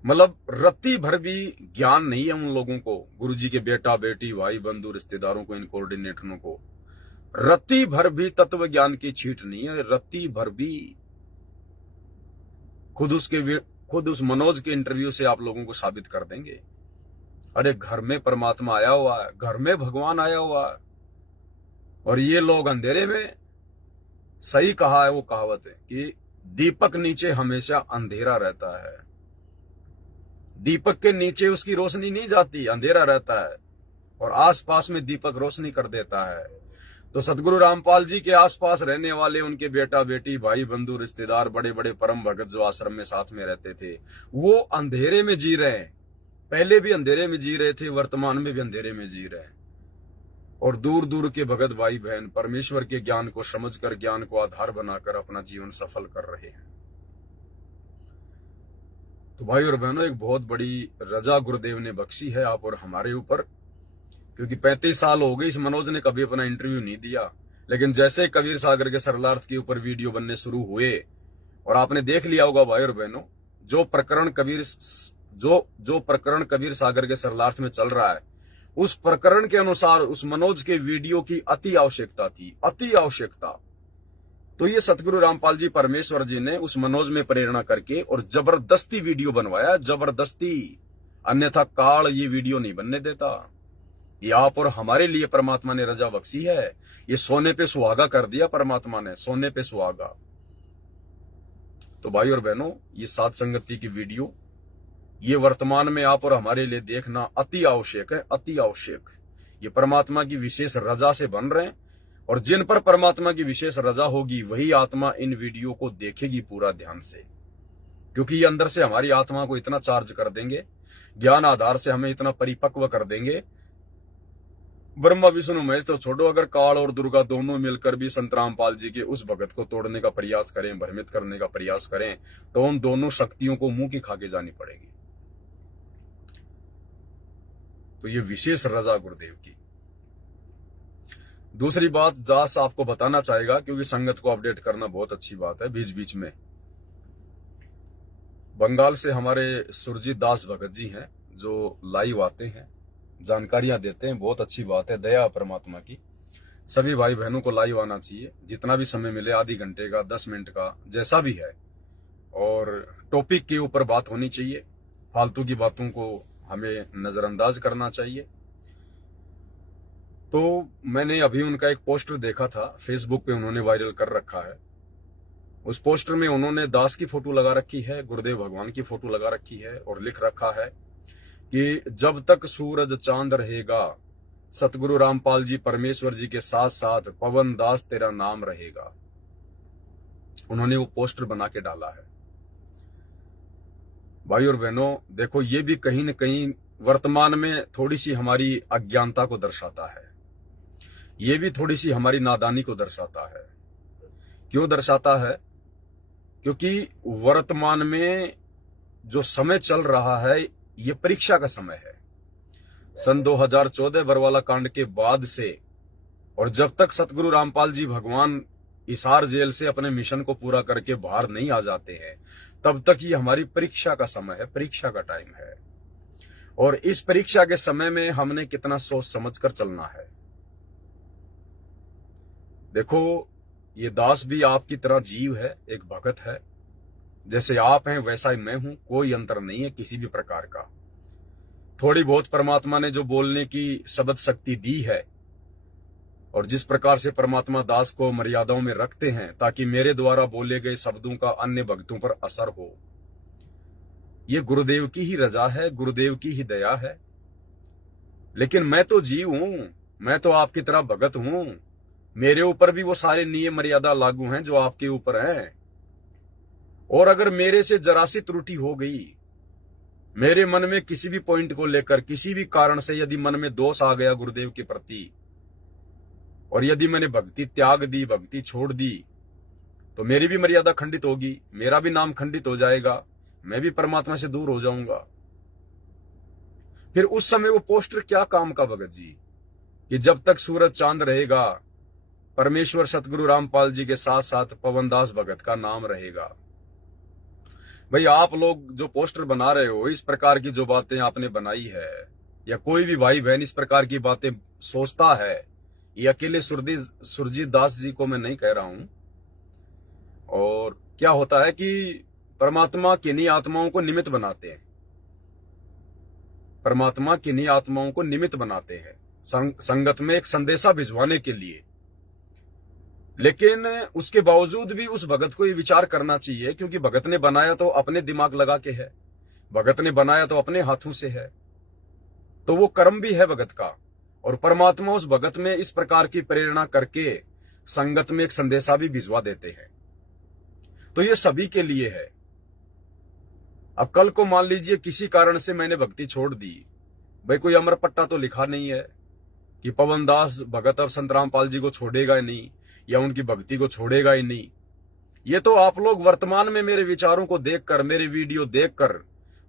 मतलब रत्ती भर भी ज्ञान नहीं है उन लोगों को, गुरुजी के बेटा बेटी भाई बंधु रिश्तेदारों को, इन कोऑर्डिनेटरों को रत्ती भर भी तत्व ज्ञान की छींट नहीं है, रत्ती भर भी। खुद उस मनोज के इंटरव्यू से आप लोगों को साबित कर देंगे। अरे घर में परमात्मा आया हुआ है, घर में भगवान आया हुआ है, और ये लोग अंधेरे में। सही कहा है वो कहावत है कि दीपक नीचे हमेशा अंधेरा रहता है, दीपक के नीचे उसकी रोशनी नहीं जाती, अंधेरा रहता है, और आसपास में दीपक रोशनी कर देता है। तो सतगुरु रामपाल जी के आसपास रहने वाले उनके बेटा बेटी भाई बंधु रिश्तेदार, बड़े बड़े परम भगत जो आश्रम में साथ में रहते थे, वो अंधेरे में जी रहे हैं। पहले भी अंधेरे में जी रहे थे, वर्तमान में भी अंधेरे में जी रहे हैं। और दूर दूर के भगत भाई बहन परमेश्वर के ज्ञान को समझकर, ज्ञान को आधार बनाकर अपना जीवन सफल कर रहे हैं। तो भाई और बहनों, एक बहुत बड़ी रजा गुरुदेव ने बख्शी है आप और हमारे ऊपर। क्योंकि 35 साल हो गए इस मनोज ने कभी अपना इंटरव्यू नहीं दिया, लेकिन जैसे कबीर सागर के सरलार्थ के ऊपर वीडियो बनने शुरू हुए, और आपने देख लिया होगा भाई और बहनों, जो प्रकरण कबीर सागर के सरलार्थ में चल रहा है, उस प्रकरण के अनुसार उस मनोज के वीडियो की अति आवश्यकता थी, अति आवश्यकता। तो ये सतगुरु रामपाल जी परमेश्वर जी ने उस मनोज में प्रेरणा करके और जबरदस्ती वीडियो बनवाया, जबरदस्ती। अन्यथा काल ये वीडियो नहीं बनने देता। ये आप और हमारे लिए परमात्मा ने रजा बख्शी है। ये सोने पे सुहागा कर दिया परमात्मा ने, सोने पे सुहागा। तो भाई और बहनों, ये सात संगति की वीडियो ये वर्तमान में आप और हमारे लिए देखना अति आवश्यक है, अति आवश्यक। ये परमात्मा की विशेष रजा से बन रहे हैं, और जिन पर परमात्मा की विशेष रजा होगी वही आत्मा इन वीडियो को देखेगी पूरा ध्यान से। क्योंकि ये अंदर से हमारी आत्मा को इतना चार्ज कर देंगे, ज्ञान आधार से हमें इतना परिपक्व कर देंगे। ब्रह्मा विष्णु महेश तो छोड़ो, अगर काल और दुर्गा दोनों मिलकर भी संत रामपाल जी के उस भगत को तोड़ने का प्रयास करें, भ्रमित करने का प्रयास करें, तो उन दोनों शक्तियों को मुंह की खाके जानी पड़ेगी। तो ये विशेष रजा गुरुदेव की। दूसरी बात दास आपको बताना चाहेगा, क्योंकि संगत को अपडेट करना बहुत अच्छी बात है बीच बीच में। बंगाल से हमारे सुरजीत दास भगत जी हैं, जो लाइव आते हैं, जानकारियां देते हैं, बहुत अच्छी बात है, दया परमात्मा की। सभी भाई बहनों को लाइव आना चाहिए, जितना भी समय मिले, आधे घंटे का, 10 मिनट का, जैसा भी है। और टॉपिक के ऊपर बात होनी चाहिए, फालतू की बातों को हमें नजरअंदाज करना चाहिए। तो मैंने अभी उनका एक पोस्टर देखा था, फेसबुक पे उन्होंने वायरल कर रखा है। उस पोस्टर में उन्होंने दास की फोटो लगा रखी है, गुरुदेव भगवान की फोटो लगा रखी है, और लिख रखा है कि जब तक सूरज चांद रहेगा, सतगुरु रामपाल जी परमेश्वर जी के साथ साथ पवन दास तेरा नाम रहेगा। उन्होंने वो पोस्टर बना के डाला है। भाई और बहनों, देखो, ये भी कहीं न कहीं वर्तमान में थोड़ी सी हमारी अज्ञानता को दर्शाता है। ये भी थोड़ी सी हमारी नादानी को दर्शाता है। क्यों दर्शाता है? क्योंकि वर्तमान में जो समय चल रहा है ये परीक्षा का समय है। सन 2014 बरवाला कांड के बाद से और जब तक सतगुरु रामपाल जी भगवान हिसार जेल से अपने मिशन को पूरा करके बाहर नहीं आ जाते हैं, तब तक ये हमारी परीक्षा का समय है, परीक्षा का टाइम है। और इस परीक्षा के समय में हमने कितना सोच समझ कर चलना है। देखो, ये दास भी आपकी तरह जीव है, एक भगत है। जैसे आप हैं वैसा ही मैं हूं, कोई अंतर नहीं है किसी भी प्रकार का। थोड़ी बहुत परमात्मा ने जो बोलने की शब्द शक्ति दी है और जिस प्रकार से परमात्मा दास को मर्यादाओं में रखते हैं ताकि मेरे द्वारा बोले गए शब्दों का अन्य भक्तों पर असर हो, ये गुरुदेव की ही रजा है, गुरुदेव की ही दया है। लेकिन मैं तो जीव हूं, मैं तो आपकी तरह भगत हूं। मेरे ऊपर भी वो सारे नियम मर्यादा लागू हैं जो आपके ऊपर हैं। और अगर मेरे से जरा सी त्रुटि हो गई, मेरे मन में किसी भी पॉइंट को लेकर किसी भी कारण से यदि मन में दोष आ गया गुरुदेव के प्रति, और यदि मैंने भक्ति त्याग दी, भक्ति छोड़ दी, तो मेरी भी मर्यादा खंडित होगी, मेरा भी नाम खंडित हो जाएगा, मैं भी परमात्मा से दूर हो जाऊंगा। फिर उस समय वो पोस्टर क्या काम का भगत जी, कि जब तक सूरज चांद रहेगा परमेश्वर सतगुरु रामपाल जी के साथ साथ पवनदास भगत का नाम रहेगा। भाई, आप लोग जो पोस्टर बना रहे हो, इस प्रकार की जो बातें आपने बनाई है, या कोई भी भाई बहन इस प्रकार की बातें सोचता है, ये अकेले सुरजीत दास जी को मैं नहीं कह रहा हूं। और क्या होता है कि परमात्मा किन्हीं आत्माओं को निमित्त बनाते हैं, परमात्मा किन्हीं आत्माओं को निमित्त बनाते हैं संगत में एक संदेशा भिजवाने के लिए। लेकिन उसके बावजूद भी उस भगत को ये विचार करना चाहिए, क्योंकि भगत ने बनाया तो अपने दिमाग लगा के है, भगत ने बनाया तो अपने हाथों से है, तो वो कर्म भी है भगत का। और परमात्मा उस भगत में इस प्रकार की प्रेरणा करके संगत में एक संदेशा भी भिजवा देते हैं। तो ये सभी के लिए है। अब कल को मान लीजिए किसी कारण से मैंने भक्ति छोड़ दी, भाई कोई अमर पट्टा तो लिखा नहीं है कि पवनदास भगत अब संत रामपाल जी को छोड़ेगा ही नहीं या उनकी भक्ति को छोड़ेगा ही नहीं। ये तो आप लोग वर्तमान में मेरे विचारों को देखकर, मेरे वीडियो देखकर,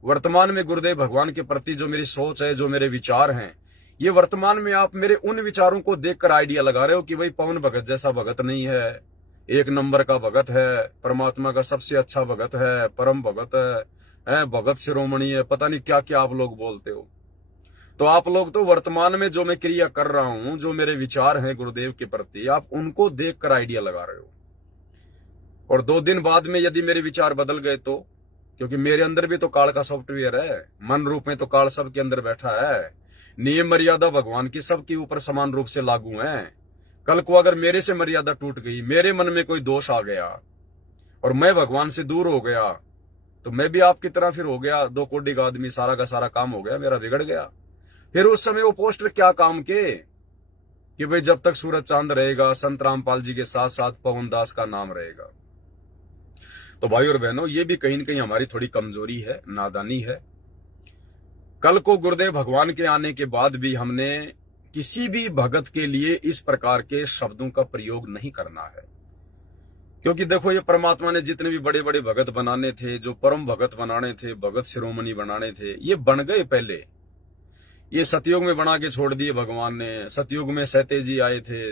वर्तमान में गुरुदेव भगवान के प्रति जो मेरी सोच है, जो मेरे विचार हैं, ये वर्तमान में आप मेरे उन विचारों को देखकर आइडिया लगा रहे हो कि भाई पवन भगत जैसा भगत नहीं है, एक नंबर का भगत है, परमात्मा का सबसे अच्छा भगत है, परम भगत है, भगत शिरोमणि है, पता नहीं क्या क्या आप लोग बोलते हो। तो आप लोग तो वर्तमान में जो मैं क्रिया कर रहा हूं, जो मेरे विचार हैं गुरुदेव के प्रति, आप उनको देखकर आइडिया लगा रहे हो। और 2 दिन बाद में यदि मेरे विचार बदल गए तो, क्योंकि मेरे अंदर भी तो काल का सॉफ्टवेयर है, मन रूप में तो काल सबके अंदर बैठा है, नियम मर्यादा भगवान की सबके ऊपर समान रूप से लागू है। कल को अगर मेरे से मर्यादा टूट गई, मेरे मन में कोई दोष आ गया और मैं भगवान से दूर हो गया, तो मैं भी आपकी तरह फिर हो गया 2 कोड़ी का आदमी, सारा का सारा काम हो गया, मेरा बिगड़ गया। फिर उस समय वो पोस्टर क्या काम के कि भाई जब तक सूरज चांद रहेगा संत रामपाल जी के साथ साथ पवनदास का नाम रहेगा। तो भाई और बहनों, ये भी कहीं न कहीं हमारी थोड़ी कमजोरी है, नादानी है। कल को गुरुदेव भगवान के आने के बाद भी हमने किसी भी भगत के लिए इस प्रकार के शब्दों का प्रयोग नहीं करना है। क्योंकि देखो, ये परमात्मा ने जितने भी बड़े बड़े भगत बनाने थे, जो परम भगत बनाने थे, भगत शिरोमणि बनाने थे, ये बन गए पहले। ये सतयुग में बना के छोड़ दिए भगवान ने। सतयुग में सहते जी आए थे,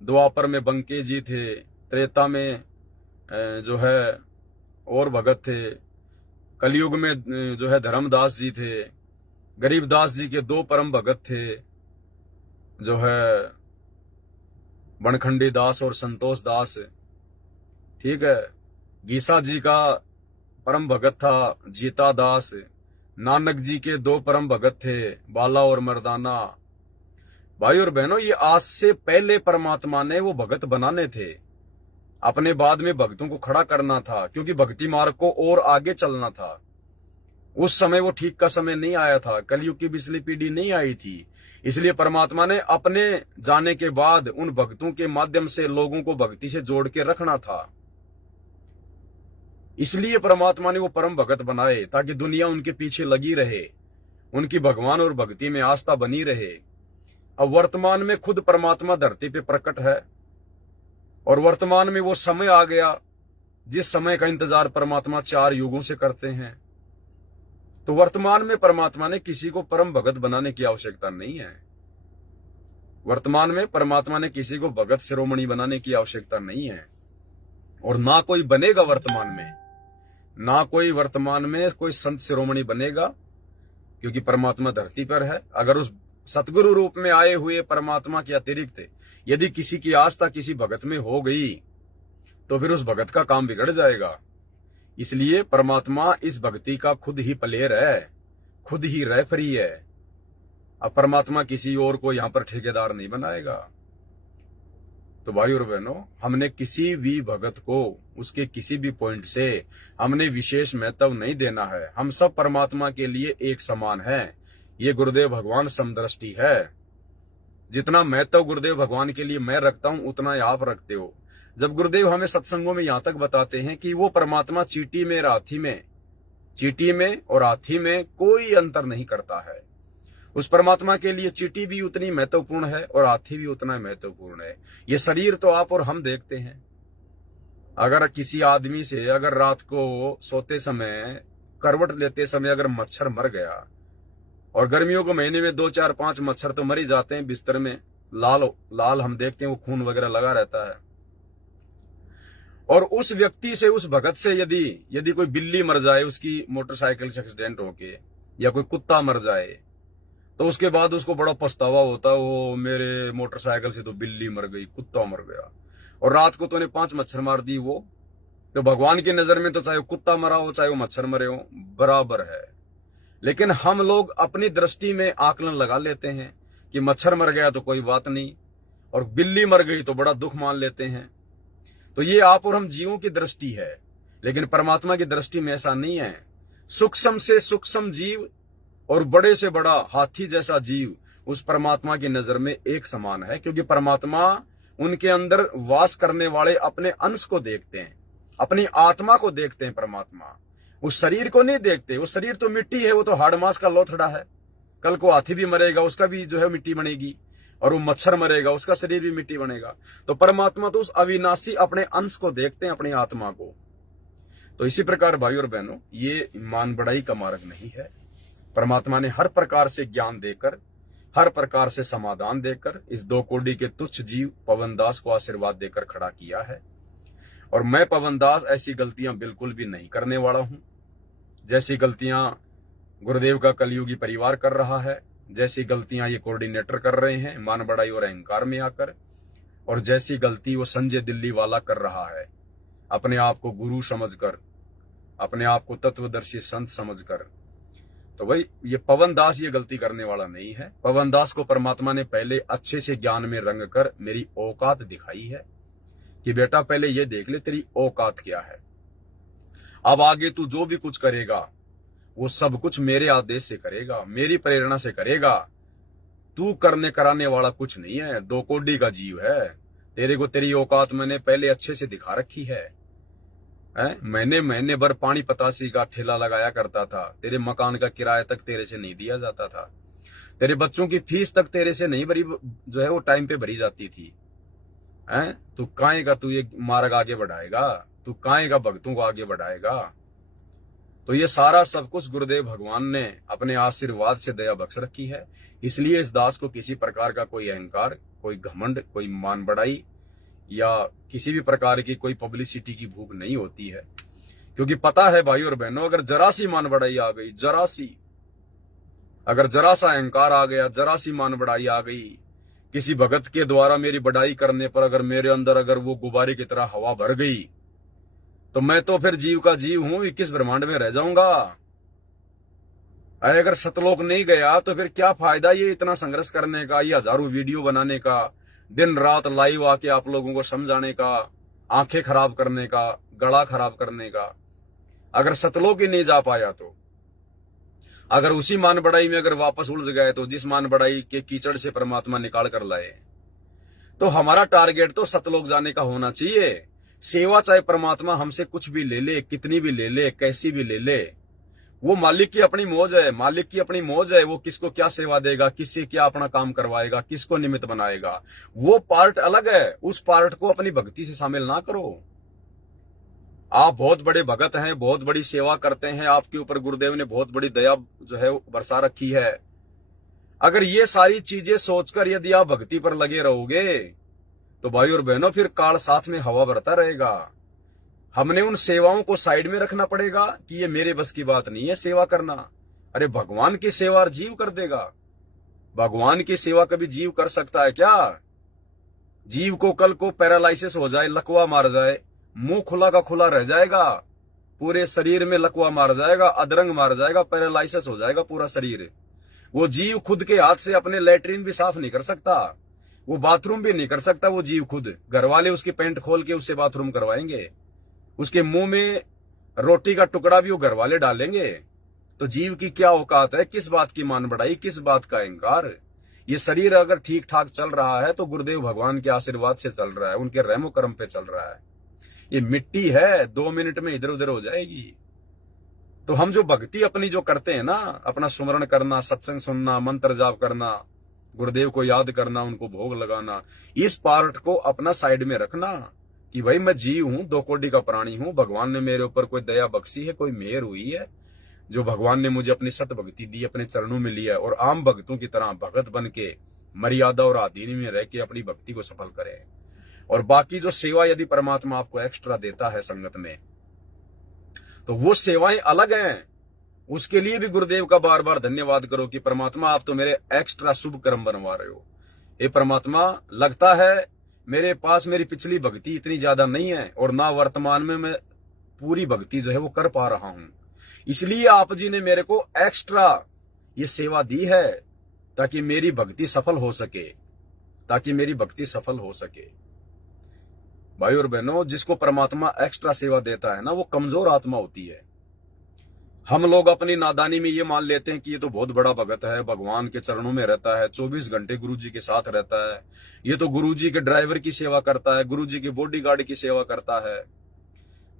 द्वापर में बंके जी थे, त्रेता में जो है और भगत थे, कलयुग में जो है धर्मदास जी थे, गरीबदास जी के 2 परम भगत थे, जो है बनखंडी दास और संतोष दास। ठीक है, गीसा जी का परम भगत था जीता दास, नानक जी के 2 परम भगत थे, बाला और मर्दाना। भाई और बहनों, ये आज से पहले परमात्मा ने वो भगत बनाने थे, अपने बाद में भक्तों को खड़ा करना था, क्योंकि भक्ति मार्ग को और आगे चलना था। उस समय वो ठीक का समय नहीं आया था, कलयुग की पिछली पीढ़ी नहीं आई थी। इसलिए परमात्मा ने अपने जाने के बाद उन भक्तों के माध्यम से लोगों को भक्ति से जोड़ के रखना था। इसलिए परमात्मा ने वो परम भगत बनाए ताकि दुनिया उनके पीछे लगी रहे, उनकी भगवान और भक्ति में आस्था बनी रहे। अब वर्तमान में खुद परमात्मा धरती पे प्रकट है और वर्तमान में वो समय आ गया जिस समय का इंतजार परमात्मा 4 युगों से करते हैं। तो वर्तमान में परमात्मा ने किसी को परम भगत बनाने की आवश्यकता नहीं है। वर्तमान में परमात्मा ने किसी को भगत शिरोमणि बनाने की आवश्यकता नहीं है और ना कोई बनेगा वर्तमान में, ना कोई वर्तमान में कोई संत शिरोमणि बनेगा, क्योंकि परमात्मा धरती पर है। अगर उस सतगुरु रूप में आए हुए परमात्मा के अतिरिक्त यदि किसी की आस्था किसी भगत में हो गई तो फिर उस भगत का काम बिगड़ जाएगा। इसलिए परमात्मा इस भक्ति का खुद ही प्लेयर है, खुद ही रेफरी है। अब परमात्मा किसी और को यहां पर ठेकेदार नहीं बनाएगा। तो भाई और बहनों, हमने किसी भी भगत को उसके किसी भी पॉइंट से हमने विशेष महत्व नहीं देना है। हम सब परमात्मा के लिए एक समान हैं। ये गुरुदेव भगवान समदृष्टि है। जितना महत्व गुरुदेव भगवान के लिए मैं रखता हूं उतना ही आप रखते हो। जब गुरुदेव हमें सत्संगों में यहां तक बताते हैं कि वो परमात्मा चींटी में और हाथी में कोई अंतर नहीं करता है, उस परमात्मा के लिए चींटी भी उतनी महत्वपूर्ण है और हाथी भी उतना महत्वपूर्ण है। ये शरीर तो आप और हम देखते हैं। अगर किसी आदमी से अगर रात को सोते समय करवट लेते समय अगर मच्छर मर गया, और गर्मियों के महीने में 2 4 5 मच्छर तो मर ही जाते हैं बिस्तर में, लाल हम देखते हैं, वो खून वगैरह लगा रहता है। और उस व्यक्ति से, उस भगत से यदि कोई बिल्ली मर जाए, उसकी मोटरसाइकिल से एक्सीडेंट होके, या कोई कुत्ता मर जाए, तो उसके बाद उसको बड़ा पछतावा होता है, वो मेरे मोटरसाइकिल से तो बिल्ली मर गई, कुत्ता मर गया, और रात को तूने 5 मच्छर मार दी। वो तो भगवान की नजर में तो चाहे वो कुत्ता मरा हो चाहे वो मच्छर मरे हो बराबर है। लेकिन हम लोग अपनी दृष्टि में आकलन लगा लेते हैं कि मच्छर मर गया तो कोई बात नहीं, और बिल्ली मर गई तो बड़ा दुख मान लेते हैं। तो ये आप और हम जीवों की दृष्टि है, लेकिन परमात्मा की दृष्टि में ऐसा नहीं है। सूक्ष्म से सूक्ष्म जीव और बड़े से बड़ा हाथी जैसा जीव उस परमात्मा की नजर में एक समान है, क्योंकि परमात्मा उनके अंदर वास करने वाले अपने अंश को देखते हैं, अपनी आत्मा को देखते हैं। परमात्मा उस शरीर को नहीं देखते। वो शरीर तो मिट्टी है, वो तो हाड़ मांस का लोथड़ा है। कल को हाथी भी मरेगा, उसका भी जो है मिट्टी बनेगी, और वो मच्छर मरेगा, उसका शरीर भी मिट्टी बनेगा। तो परमात्मा तो उस अविनाशी अपने अंश को देखते हैं, अपनी आत्मा को। तो इसी प्रकार भाई और बहनों, ये मान बढ़ाई का मार्ग नहीं है। परमात्मा ने हर प्रकार से ज्ञान देकर, हर प्रकार से समाधान देकर इस 2 कोड़ी के तुच्छ जीव पवनदास को आशीर्वाद देकर खड़ा किया है। और मैं पवनदास ऐसी गलतियां बिल्कुल भी नहीं करने वाला हूं, जैसी गलतियां गुरुदेव का कलयुगी परिवार कर रहा है, जैसी गलतियां ये कोऑर्डिनेटर कर रहे हैं मान बढ़ाई और अहंकार में आकर, और जैसी गलती वो संजय दिल्ली वाला कर रहा है अपने आप को गुरु समझकर, अपने आप को तत्वदर्शी संत समझकर। तो भाई ये पवनदास ये गलती करने वाला नहीं है। पवनदास को परमात्मा ने पहले अच्छे से ज्ञान में रंग कर मेरी औकात दिखाई है कि बेटा पहले ये देख ले तेरी औकात क्या है। अब आगे तू जो भी कुछ करेगा वो सब कुछ मेरे आदेश से करेगा, मेरी प्रेरणा से करेगा। तू करने कराने वाला कुछ नहीं है, 2 कोड़ी का जीव है। तेरे को तेरी औकात मैंने पहले अच्छे से दिखा रखी है। महीने भर पानी पतासी का ठेला लगाया करता था, तेरे मकान का किराया तक तेरे से नहीं दिया जाता था, तेरे बच्चों की फीस तक तेरे से नहीं भरी, जो है वो टाइम पे भरी जाती थी। तू काहे का तू ये मार्ग आगे बढ़ाएगा, तू काहे का भक्तों को आगे बढ़ाएगा। तो ये सारा सब कुछ गुरुदेव भगवान ने अपने आशीर्वाद से दया बख्श रखी है। इसलिए इस दास को किसी प्रकार का कोई अहंकार, कोई घमंड, कोई मान बढ़ाई या किसी भी प्रकार की कोई पब्लिसिटी की भूख नहीं होती है, क्योंकि पता है भाई और बहनों, अगर जरा सी मान बढ़ाई आ गई, अगर जरा सा अहंकार आ गया, जरा सी मान बढ़ाई आ गई, किसी भगत के द्वारा मेरी बढ़ाई करने पर अगर मेरे अंदर अगर वो गुब्बारे की तरह हवा भर गई, तो मैं तो फिर जीव का जीव हूं, 21 ब्रह्मांड में रह जाऊंगा। अगर सतलोक नहीं गया तो फिर क्या फायदा ये इतना संघर्ष करने का, ये हजारों वीडियो बनाने का, दिन रात लाइव आके आप लोगों को समझाने का, आंखें खराब करने का, गला खराब करने का। अगर सतलोक ही नहीं जा पाया तो, अगर उसी मान बढ़ाई में अगर वापस उलझ गए, तो जिस मान बढ़ाई के कीचड़ से परमात्मा निकाल कर लाए, तो हमारा टारगेट तो सतलोक जाने का होना चाहिए। सेवा चाहे परमात्मा हमसे कुछ भी ले ले, कितनी भी ले ले, कैसी भी ले ले, वो मालिक की अपनी मौज है, मालिक की अपनी मौज है। वो किसको क्या सेवा देगा, किससे क्या अपना काम करवाएगा, किसको निमित्त बनाएगा, वो पार्ट अलग है। उस पार्ट को अपनी भक्ति से शामिल ना करो। आप बहुत बड़े भगत हैं, बहुत बड़ी सेवा करते हैं, आपके ऊपर गुरुदेव ने बहुत बड़ी दया जो है बरसा रखी है। अगर ये सारी चीजें सोचकर यदि आप भक्ति पर लगे रहोगे तो भाई और बहनों फिर काल साथ में हवा भरता रहेगा। हमने उन सेवाओं को साइड में रखना पड़ेगा कि ये मेरे बस की बात नहीं है सेवा करना। अरे भगवान की सेवा जीव कर देगा। भगवान की सेवा कभी जीव कर सकता है क्या? जीव को कल को पैरालाइसिस हो जाए, लकवा मार जाए, मुंह खुला का खुला रह जाएगा, पूरे शरीर में लकवा मार जाएगा, अधरंग मार जाएगा, पैरालाइसिस हो जाएगा पूरा शरीर। वो जीव खुद के हाथ से अपने लैट्रिन भी साफ नहीं कर सकता, वो बाथरूम भी नहीं कर सकता। वो जीव खुद, घर वाले उसकी पैंट खोल के उससे बाथरूम करवाएंगे, उसके मुंह में रोटी का टुकड़ा भी वो घर वाले डालेंगे। तो जीव की क्या औकात है, किस बात की मान बढ़ाई, किस बात का अहंकार। ये शरीर अगर ठीक ठाक चल रहा है तो गुरुदेव भगवान के आशीर्वाद से चल रहा है, उनके रहमो करम पे चल रहा है। ये मिट्टी है, 2 मिनट में इधर उधर हो जाएगी। तो हम जो भक्ति अपनी जो करते हैं ना, अपना सुमरण करना, सत्संग सुनना, मंत्र जाप करना, गुरुदेव को याद करना, उनको भोग लगाना, इस पार्ट को अपना साइड में रखना कि भाई मैं जीव हूं, 2 कोटि का प्राणी हूं। भगवान ने मेरे ऊपर कोई दया बख्शी है, कोई मेहर हुई है, जो भगवान ने मुझे अपनी सत भक्ति दी, अपने चरणों में लिया, और आम भक्तों की तरह भगत बन के मर्यादा और आधीन में रह के अपनी भक्ति को सफल करे। और बाकी जो सेवा यदि परमात्मा आपको एक्स्ट्रा देता है संगत में, तो वो सेवाएं अलग हैं। उसके लिए भी गुरुदेव का बार बार धन्यवाद करो कि परमात्मा आप तो मेरे एक्स्ट्रा शुभ कर्म बनवा रहे हो। ये परमात्मा, लगता है मेरे पास मेरी पिछली भक्ति इतनी ज्यादा नहीं है और ना वर्तमान में मैं पूरी भक्ति जो है वो कर पा रहा हूं, इसलिए आप जी ने मेरे को एक्स्ट्रा ये सेवा दी है ताकि मेरी भक्ति सफल हो सके, ताकि मेरी भक्ति सफल हो सके। भाई और बहनों, जिसको परमात्मा एक्स्ट्रा सेवा देता है ना, वो कमजोर आत्मा होती है। हम लोग अपनी नादानी में ये मान लेते हैं कि ये तो बहुत बड़ा भगत है, भगवान के चरणों में रहता है, 24 घंटे गुरुजी के साथ रहता है, ये तो गुरुजी के ड्राइवर की सेवा करता है, गुरुजी के बॉडीगार्ड की सेवा करता है।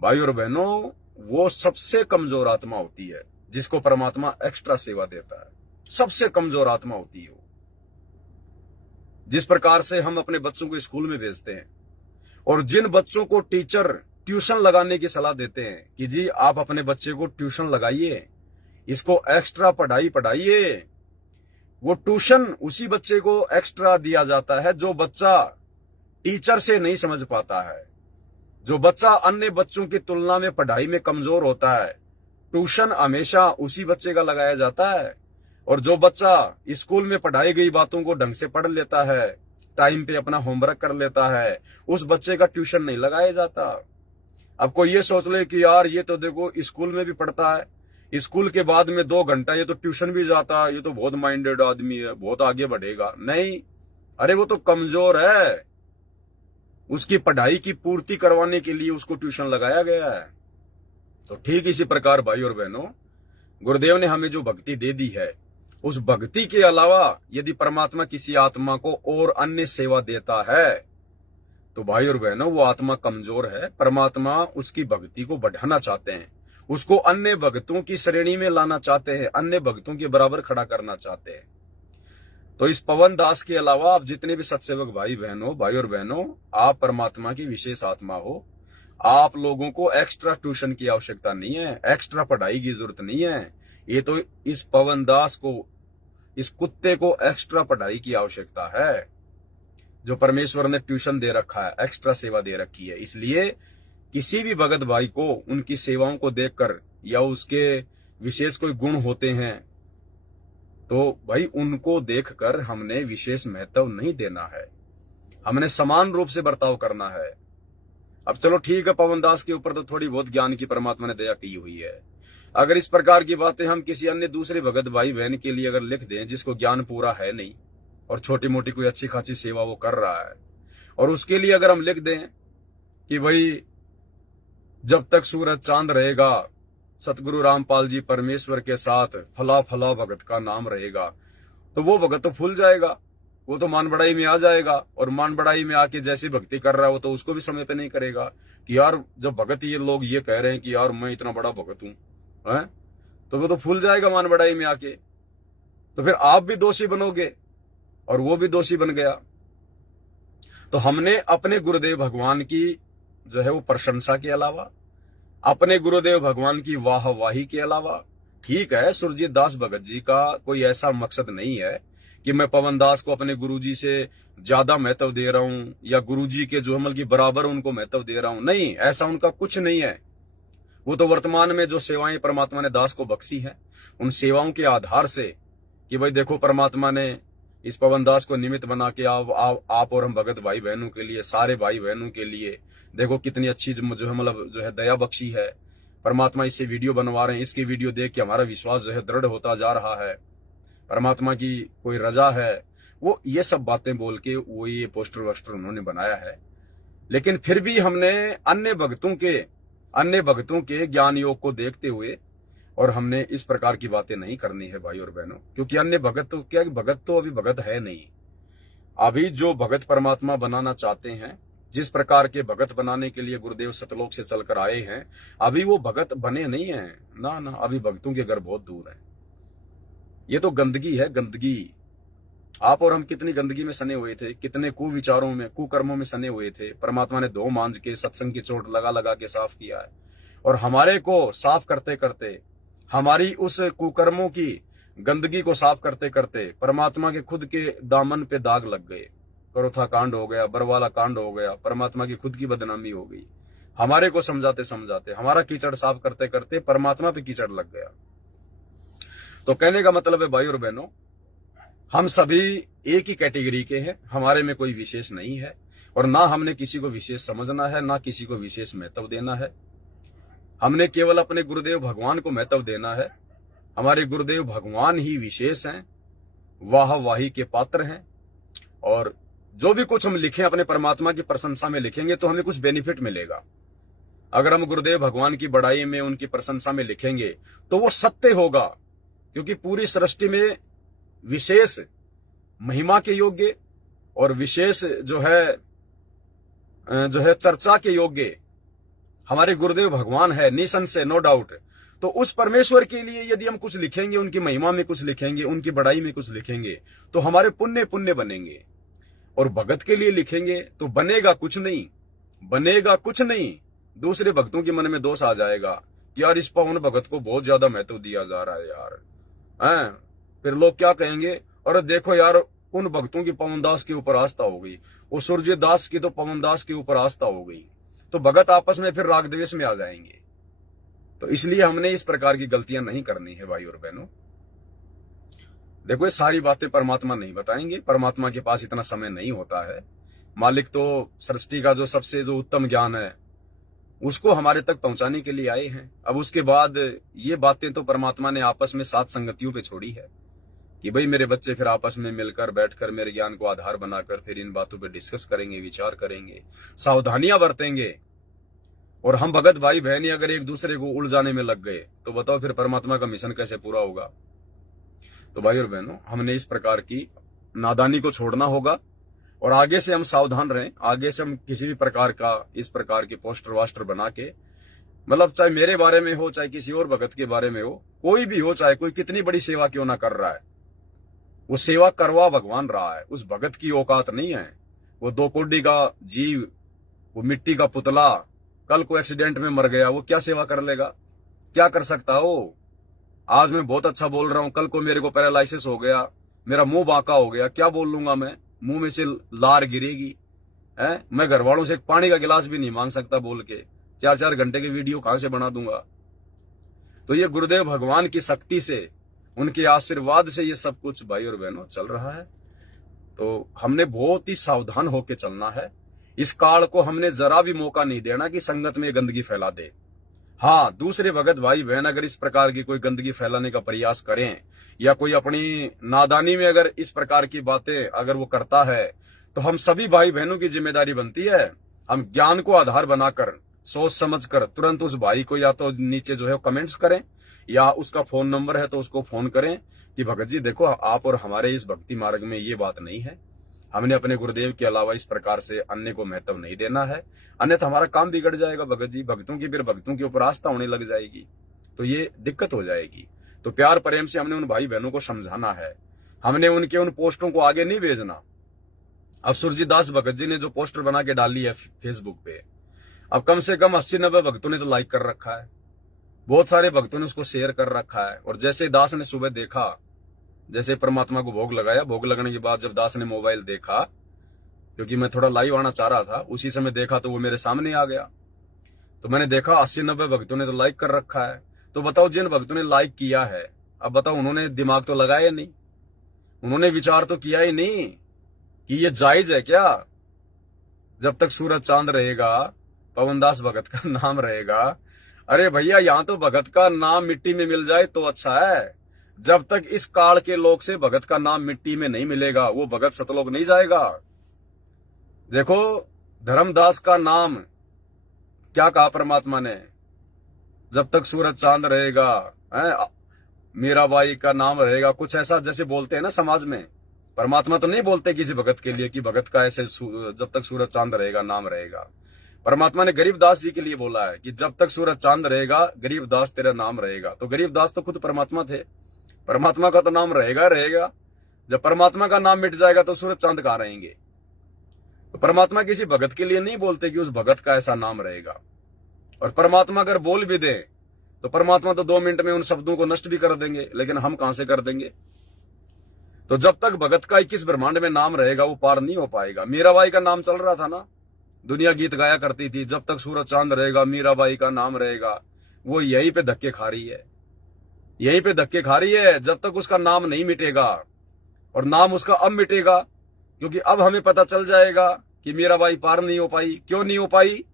भाई और बहनों, वो सबसे कमजोर आत्मा होती है जिसको परमात्मा एक्स्ट्रा सेवा देता है। सबसे कमजोर आत्मा होती है वो। जिस प्रकार से हम अपने बच्चों को स्कूल में भेजते हैं और जिन बच्चों को टीचर ट्यूशन लगाने की सलाह देते हैं कि जी आप अपने बच्चे को ट्यूशन लगाइए, इसको एक्स्ट्रा पढ़ाइए, वो ट्यूशन उसी बच्चे को एक्स्ट्रा दिया जाता है जो बच्चा टीचर से नहीं समझ पाता है, जो बच्चा अन्य बच्चों की तुलना में पढ़ाई में कमजोर होता है। ट्यूशन हमेशा उसी बच्चे का लगाया जाता है। और जो बच्चा स्कूल में पढ़ाई गई बातों को ढंग से पढ़ लेता है, टाइम पे अपना होमवर्क कर लेता है, उस बच्चे का ट्यूशन नहीं लगाया जाता। अब कोई ये सोच ले कि यार ये तो देखो स्कूल में भी पढ़ता है, स्कूल के बाद में 2 घंटा ये तो ट्यूशन भी जाता है, ये तो बहुत माइंडेड आदमी है, बहुत आगे बढ़ेगा। नहीं, अरे वो तो कमजोर है, उसकी पढ़ाई की पूर्ति करवाने के लिए उसको ट्यूशन लगाया गया है। तो ठीक इसी प्रकार भाई और बहनों, गुरुदेव ने हमें जो भक्ति दे दी है, उस भक्ति के अलावा यदि परमात्मा किसी आत्मा को और अन्य सेवा देता है तो भाई और बहनों वो आत्मा कमजोर है। परमात्मा उसकी भक्ति को बढ़ाना चाहते हैं, उसको अन्य भक्तों की श्रेणी में लाना चाहते हैं, अन्य भक्तों के बराबर खड़ा करना चाहते हैं। तो इस पवन दास के अलावा आप जितने भी सत्सेवक भाई और बहनों, आप परमात्मा की विशेष आत्मा हो। आप लोगों को एक्स्ट्रा ट्यूशन की आवश्यकता नहीं है, एक्स्ट्रा पढ़ाई की जरूरत नहीं है। ये तो इस पवन दास को, इस कुत्ते को एक्स्ट्रा पढ़ाई की आवश्यकता है, जो परमेश्वर ने ट्यूशन दे रखा है, एक्स्ट्रा सेवा दे रखी है। इसलिए किसी भी भगत भाई को उनकी सेवाओं को देखकर या उसके विशेष कोई गुण होते हैं तो भाई उनको देखकर हमने विशेष महत्व नहीं देना है, हमने समान रूप से बर्ताव करना है। अब चलो ठीक है, पवन दास के ऊपर तो थोड़ी बहुत ज्ञान की परमात्मा ने दया की हुई है। अगर इस प्रकार की बातें हम किसी अन्य दूसरे भगत भाई बहन के लिए अगर लिख दें जिसको ज्ञान पूरा है नहीं और छोटी मोटी कोई अच्छी खासी सेवा वो कर रहा है, और उसके लिए अगर हम लिख दें कि भाई जब तक सूरज चांद रहेगा सतगुरु रामपाल जी परमेश्वर के साथ फला फला भगत का नाम रहेगा, तो वो भगत तो फूल जाएगा, वो तो मान बढ़ाई में आ जाएगा। और मान बढ़ाई में आके जैसी भक्ति कर रहा है वो तो उसको भी समय पे नहीं करेगा कि यार जब भगत ये लोग ये कह रहे हैं कि यार मैं इतना बड़ा भगत हूं, तो वो तो फूल जाएगा मान बढ़ाई में आके, तो फिर आप भी दोषी बनोगे और वो भी दोषी बन गया। तो हमने अपने गुरुदेव भगवान की जो है वो प्रशंसा के अलावा, अपने गुरुदेव भगवान की वाहवाही के अलावा, ठीक है सुरजीत दास भगत जी का कोई ऐसा मकसद नहीं है कि मैं पवन दास को अपने गुरुजी से ज्यादा महत्व दे रहा हूं या गुरुजी के जो अमल की बराबर उनको महत्व दे रहा हूं, नहीं, ऐसा उनका कुछ नहीं है। वो तो वर्तमान में जो सेवाएं परमात्मा ने दास को बख्शी हैं, उन सेवाओं के आधार से कि भाई देखो परमात्मा ने इस पवन दास को निमित्त बना के आप और हम भगत भाई बहनों के लिए, सारे भाई बहनों के लिए देखो कितनी अच्छी जो है मतलब जो है दया बख्शी है। परमात्मा इससे वीडियो बनवा रहे हैं, इसकी वीडियो देख के हमारा विश्वास जो है दृढ़ होता जा रहा है, परमात्मा की कोई रजा है। वो ये सब बातें बोल के वो ये पोस्टर वोस्टर उन्होंने बनाया है। लेकिन फिर भी हमने अन्य भक्तों के ज्ञान योग को देखते हुए और हमने इस प्रकार की बातें नहीं करनी है भाई और बहनों, क्योंकि अन्य भगत तो क्या, भगत तो अभी भगत है नहीं। अभी जो भगत परमात्मा बनाना चाहते हैं, जिस प्रकार के भगत बनाने के लिए गुरुदेव सतलोक से चलकर आए हैं, अभी वो भगत बने नहीं है ना, अभी भक्तों के घर बहुत दूर है। ये तो गंदगी है, गंदगी। आप और हम कितनी गंदगी में सने हुए थे, कितने कुविचारों में, कुकर्मों में सने हुए थे। परमात्मा ने दो मांझ के सत्संग की चोट लगा लगा के साफ किया है, और हमारे को साफ करते करते, हमारी उस कुकर्मों की गंदगी को साफ करते करते परमात्मा के खुद के दामन पे दाग लग गए। करोथा कांड हो गया, बरवाला कांड हो गया, परमात्मा की खुद की बदनामी हो गई। हमारे को समझाते समझाते, हमारा कीचड़ साफ करते करते परमात्मा पे कीचड़ लग गया। तो कहने का मतलब है भाई और बहनों, हम सभी एक ही कैटेगरी के हैं, हमारे में कोई विशेष नहीं है, और ना हमने किसी को विशेष समझना है, ना किसी को विशेष महत्व देना है। हमने केवल अपने गुरुदेव भगवान को महत्व देना है। हमारे गुरुदेव भगवान ही विशेष हैं, वाहवाही के पात्र हैं, और जो भी कुछ हम लिखें अपने परमात्मा की प्रशंसा में लिखेंगे तो हमें कुछ बेनिफिट मिलेगा। अगर हम गुरुदेव भगवान की बड़ाई में, उनकी प्रशंसा में लिखेंगे तो वो सत्य होगा, क्योंकि पूरी सृष्टि में विशेष महिमा के योग्य और विशेष जो है चर्चा के योग्य हमारे गुरुदेव भगवान है, निसंशय, नो डाउट। तो उस परमेश्वर के लिए यदि हम कुछ लिखेंगे, उनकी महिमा में कुछ लिखेंगे, उनकी बड़ाई में कुछ लिखेंगे, तो हमारे पुण्य पुण्य बनेंगे। और भगत के लिए लिखेंगे तो बनेगा कुछ नहीं, बनेगा कुछ नहीं। दूसरे भक्तों के मन में दोष आ जाएगा कि यार इस पावन भगत को बहुत ज्यादा महत्व दिया जा रहा है यार, हैं? फिर लोग क्या कहेंगे, और देखो यार उन भक्तों की पवन दास के ऊपर आस्था हो गई, वो सूर्य दास की तो पवन दास के ऊपर आस्था हो गई, तो भगत आपस में फिर राग द्वेष में आ जाएंगे। तो इसलिए हमने इस प्रकार की गलतियां नहीं करनी है भाई और बहनों। देखो ये सारी बातें परमात्मा नहीं बताएंगे, परमात्मा के पास इतना समय नहीं होता है। मालिक तो सृष्टि का जो सबसे जो उत्तम ज्ञान है उसको हमारे तक पहुंचाने के लिए आए हैं। अब उसके बाद ये बातें तो परमात्मा ने आपस में सात संगतियों पे छोड़ी है कि भाई मेरे बच्चे फिर आपस में मिलकर बैठकर मेरे ज्ञान को आधार बनाकर फिर इन बातों पे डिस्कस करेंगे, विचार करेंगे, सावधानियां बरतेंगे। और हम भगत भाई बहनी अगर एक दूसरे को उलझाने में लग गए तो बताओ फिर परमात्मा का मिशन कैसे पूरा होगा। तो भाई और बहनों, हमने इस प्रकार की नादानी को छोड़ना होगा और आगे से हम सावधान रहें। आगे से हम किसी भी प्रकार का इस प्रकार के पोस्टर वास्टर बना के, मतलब चाहे मेरे बारे में हो, चाहे किसी और भगत के बारे में हो, कोई भी हो, चाहे कोई कितनी बड़ी सेवा क्यों ना कर रहा है, वो सेवा करवा भगवान रहा है। उस भगत की औकात नहीं है। वो 2 कोड़ी का जीव, वो मिट्टी का पुतला, कल को एक्सीडेंट में मर गया, वो क्या सेवा कर लेगा, क्या कर सकता हो। आज मैं बहुत अच्छा बोल रहा हूं, कल को मेरे को पैरालाइसिस हो गया, मेरा मुंह बांका हो गया, क्या बोल लूंगा मैं, मुंह में से लार गिरेगी है। मैं घर वालों से एक पानी का गिलास भी नहीं मांग सकता बोल के, 4-4 घंटे की वीडियो कहां से बना दूंगा। तो ये गुरुदेव भगवान की शक्ति से, उनके आशीर्वाद से ये सब कुछ भाई और बहनों चल रहा है। तो हमने बहुत ही सावधान होकर चलना है। इस काल को हमने जरा भी मौका नहीं देना कि संगत में गंदगी फैला दे। हाँ, दूसरे भगत भाई बहन अगर इस प्रकार की कोई गंदगी फैलाने का प्रयास करें या कोई अपनी नादानी में अगर इस प्रकार की बातें अगर वो करता है, तो हम सभी भाई बहनों की जिम्मेदारी बनती है, हम ज्ञान को आधार बनाकर सोच समझकर तुरंत उस भाई को या तो नीचे जो है कमेंट्स करें, या उसका फोन नंबर है तो उसको फोन करें कि भगत जी देखो आप और हमारे इस भक्ति मार्ग में ये बात नहीं है, हमने अपने गुरुदेव के अलावा इस प्रकार से अन्य को महत्व नहीं देना है, अन्यथा हमारा काम बिगड़ जाएगा भगत जी। भक्तों की फिर भक्तों के ऊपर आस्था होने लग जाएगी, तो ये दिक्कत हो जाएगी। तो प्यार प्रेम से हमने उन भाई बहनों को समझाना है, हमने उनके उन पोस्टों को आगे नहीं भेजना। अब सुरजीत दास भगत जी ने जो पोस्टर बना के डाली है फेसबुक पे, अब कम से कम 80-90 भक्तों ने तो लाइक कर रखा है, बहुत सारे भक्तों ने उसको शेयर कर रखा है। और जैसे दास ने सुबह देखा, जैसे परमात्मा को भोग लगाया, भोग लगने के बाद जब दास ने मोबाइल देखा, क्योंकि मैं थोड़ा लाइव आना चाह रहा था, उसी समय देखा तो वो मेरे सामने आ गया। तो मैंने देखा 80-90 भक्तों ने तो लाइक कर रखा है। तो बताओ, जिन भक्तों ने लाइक किया है, अब बताओ उन्होंने दिमाग तो लगाया नहीं, उन्होंने विचार तो किया ही नहीं कि ये जायज है क्या? जब तक सूरज चांद रहेगा, पवनदास भगत का नाम रहेगा। अरे भैया, यहां तो भगत का नाम मिट्टी में मिल जाए तो अच्छा है। जब तक इस काल के लोग से भगत का नाम मिट्टी में नहीं मिलेगा, वो भगत सतलोक नहीं जाएगा। देखो, धर्मदास का नाम क्या कहा परमात्मा ने, जब तक सूरज चांद रहेगा, मीराबाई का नाम रहेगा, कुछ ऐसा जैसे बोलते हैं ना समाज में। परमात्मा तो नहीं बोलते किसी भगत के लिए कि भगत का ऐसे जब तक सूरज चांद रहेगा नाम रहेगा। परमात्मा ने गरीबदास जी के लिए बोला है कि जब तक सूरज चांद रहेगा गरीबदास तेरा नाम रहेगा। तो गरीबदास तो खुद परमात्मा थे, परमात्मा का तो नाम रहेगा रहेगा। जब परमात्मा का नाम मिट जाएगा तो सूरज चांद कहां रहेंगे? तो परमात्मा किसी भगत के लिए नहीं बोलते कि उस भगत का ऐसा नाम रहेगा। और परमात्मा अगर बोल भी दे तो परमात्मा तो 2 मिनट में उन शब्दों को नष्ट भी कर देंगे, लेकिन हम कहां से कर देंगे? तो जब तक भगत का 21 ब्रह्मांड में नाम रहेगा वो पार नहीं हो पाएगा। मीराबाई का नाम चल रहा था ना, दुनिया गीत गाया करती थी, जब तक सूरज चांद रहेगा मीराबाई का नाम रहेगा। वो यहीं पे धक्के खा रही है, यहीं पे धक्के खा रही है। जब तक उसका नाम नहीं मिटेगा, और नाम उसका अब मिटेगा, क्योंकि अब हमें पता चल जाएगा कि मीराबाई पार नहीं हो पाई। क्यों नहीं हो पाई?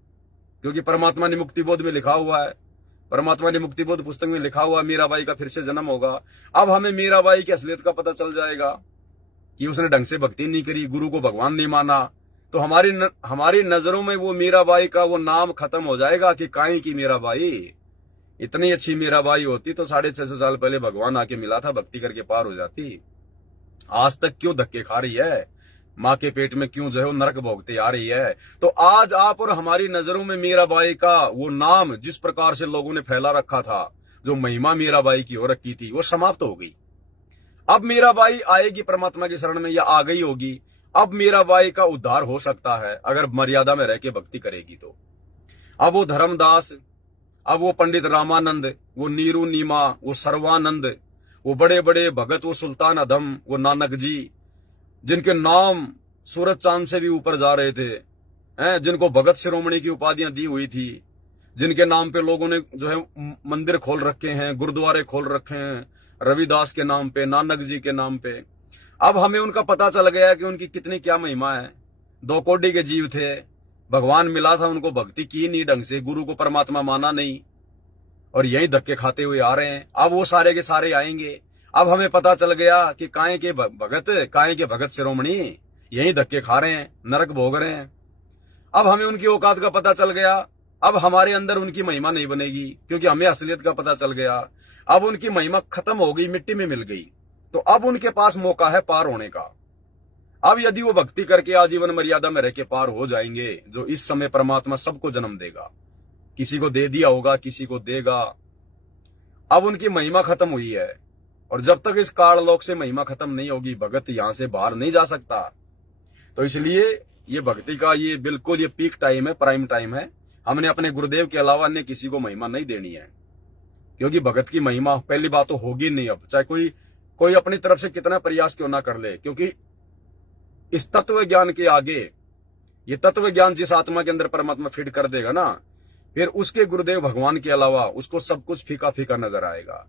क्योंकि परमात्मा ने मुक्तिबोध में लिखा हुआ है, परमात्मा ने मुक्तिबोध पुस्तक में लिखा हुआ मीराबाई का फिर से जन्म होगा। अब हमें मीराबाई की असलियत का पता चल जाएगा कि उसने ढंग से भक्ति नहीं करी, गुरु को भगवान नहीं माना। तो हमारी नजरों में वो मीराबाई का वो नाम खत्म हो जाएगा कि काई की मीराबाई। इतनी अच्छी मीराबाई होती तो 650 साल पहले भगवान आके मिला था, भक्ति करके पार हो जाती। आज तक क्यों धक्के खा रही है? माँ के पेट में क्यों जो है नरक भोगते आ रही है? तो आज आप और हमारी नजरों में मीराबाई का वो नाम जिस प्रकार से लोगों ने फैला रखा था, जो महिमा मीराबाई की हो रखी थी, वो समाप्त हो गई। अब मीराबाई आएगी परमात्मा की शरण में, या आ गई होगी। अब मीराबाई का उद्धार हो सकता है अगर मर्यादा में रह के भक्ति करेगी तो। अब वो धर्मदास, अब वो पंडित रामानंद, वो नीरू नीमा, वो सर्वानंद, वो बड़े बड़े भगत, वो सुल्तान अधम, वो नानक जी, जिनके नाम सूरज चांद से भी ऊपर जा रहे थे, जिनको भगत शिरोमणि की उपाधियां दी हुई थी, जिनके नाम पे लोगों ने जो है मंदिर खोल रखे हैं, गुरुद्वारे खोल रखे हैं, रविदास के नाम पे, नानक जी के नाम पे। अब हमें उनका पता चल गया कि उनकी कितनी क्या महिमा है। 2 कोटि के जीव थे, भगवान मिला था उनको, भक्ति की नहीं ढंग से, गुरु को परमात्मा माना नहीं, और यही धक्के खाते हुए आ रहे हैं। अब वो सारे के सारे आएंगे। अब हमें पता चल गया कि काहे के भगत शिरोमणि यही धक्के खा रहे हैं, नरक भोग रहे हैं। अब हमें उनकी औकात का पता चल गया। अब हमारे अंदर उनकी महिमा नहीं बनेगी, क्योंकि हमें असलियत का पता चल गया। अब उनकी महिमा खत्म हो गई, मिट्टी में मिल गई। तो अब उनके पास मौका है पार होने का। अब यदि वो भक्ति करके आजीवन मर्यादा में रह के पार हो जाएंगे, जो इस समय परमात्मा सबको जन्म देगा, किसी को दे दिया होगा, किसी को देगा। अब उनकी महिमा खत्म हुई है, और जब तक इस काल लोक से महिमा खत्म नहीं होगी, भगत यहां से बाहर नहीं जा सकता। तो इसलिए ये भक्ति का ये बिल्कुल ये पीक टाइम है, प्राइम टाइम है। हमने अपने गुरुदेव के अलावा अन्य किसी को महिमा नहीं देनी है, क्योंकि भगत की महिमा पहली बात तो होगी नहीं। अब चाहे कोई अपनी तरफ से कितना प्रयास क्यों ना कर ले, क्योंकि इस तत्व ज्ञान के आगे, ये तत्व ज्ञान जिस आत्मा के अंदर परमात्मा फिट कर देगा ना, फिर उसके गुरुदेव भगवान के अलावा उसको सब कुछ फीका फीका नजर आएगा।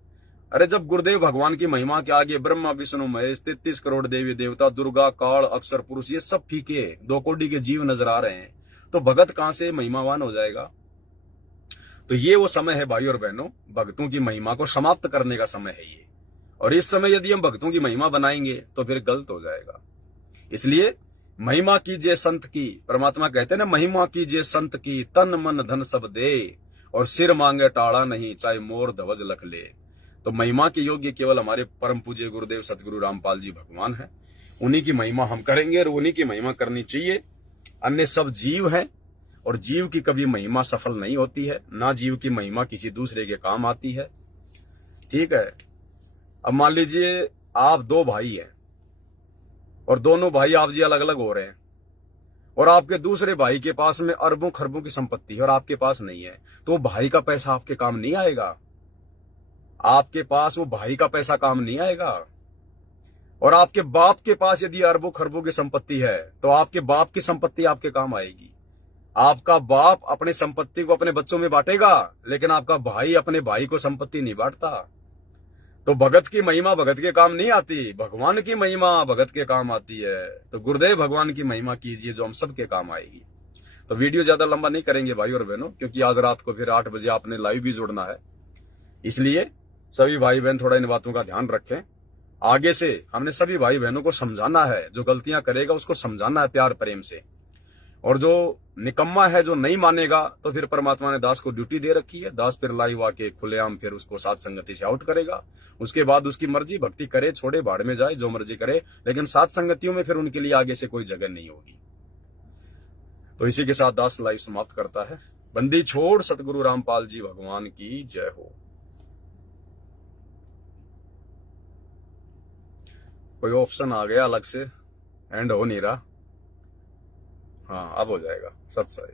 अरे जब गुरुदेव भगवान की महिमा के आगे ब्रह्मा विष्णु महेश 33 करोड़ देवी देवता, दुर्गा काल अक्षर पुरुष, ये सब फीके 2 कोटि के जीव नजर आ रहे हैं, तो भगत कहां से महिमावान हो जाएगा? तो ये वो समय है भाई और बहनों, भक्तों की महिमा को समाप्त करने का समय है ये। और इस समय यदि हम भक्तों की महिमा बनाएंगे तो फिर गलत हो जाएगा। इसलिए महिमा कीजिए संत की, परमात्मा कहते हैं ना, महिमा कीजिए संत की, तन मन धन सब दे, और सिर मांगे टाड़ा नहीं, चाहे मोर ध्वज लख ले। तो महिमा के योग्य केवल हमारे परम पूज्य गुरुदेव सतगुरु रामपाल जी भगवान हैं। उन्हीं की महिमा हम करेंगे, और उन्हीं की महिमा करनी चाहिए। अन्य सब जीव हैं, और जीव की कभी महिमा सफल नहीं होती है, ना जीव की महिमा किसी दूसरे के काम आती है। ठीक है, अब मान लीजिए आप दो भाई हैं और दोनों भाई आप जी अलग अलग हो रहे हैं, और आपके दूसरे भाई के पास में अरबों खरबों की संपत्ति है और आपके पास नहीं है, तो भाई का पैसा आपके काम नहीं आएगा। आपके पास वो भाई का पैसा काम नहीं आएगा। और आपके बाप के पास यदि अरबों खरबों की संपत्ति है तो आपके बाप की संपत्ति आपके काम आएगी। आपका बाप अपनी संपत्ति को अपने बच्चों में बांटेगा, लेकिन आपका भाई अपने भाई को संपत्ति नहीं बांटता। तो भगत की महिमा भगत के काम नहीं आती, भगवान की महिमा भगत के काम आती है। तो गुरुदेव भगवान की महिमा कीजिए जो हम सबके काम आएगी। तो वीडियो ज्यादा लंबा नहीं करेंगे भाई और बहनों, क्योंकि आज रात को फिर 8 बजे आपने लाइव भी जुड़ना है। इसलिए सभी भाई बहन थोड़ा इन बातों का ध्यान रखें। आगे से हमने सभी भाई बहनों को समझाना है, जो गलतियां करेगा उसको समझाना है प्यार प्रेम से। और जो निकम्मा है, जो नहीं मानेगा, तो फिर परमात्मा ने दास को ड्यूटी दे रखी है। दास फिर लाइव आके खुलेआम फिर उसको साथ संगति से आउट करेगा। उसके बाद उसकी मर्जी, भक्ति करे छोड़े भाड़ में जाए, जो मर्जी करे, लेकिन साथ संगतियों में फिर उनके लिए आगे से कोई जगह नहीं होगी। तो इसी के साथ दास लाइव समाप्त करता है। बंदी छोड़ सतगुरु रामपाल जी भगवान की जय हो। कोई ऑप्शन आ गया अलग से, एंड हो नहीं रहा। हाँ अब हो जाएगा। सत साई।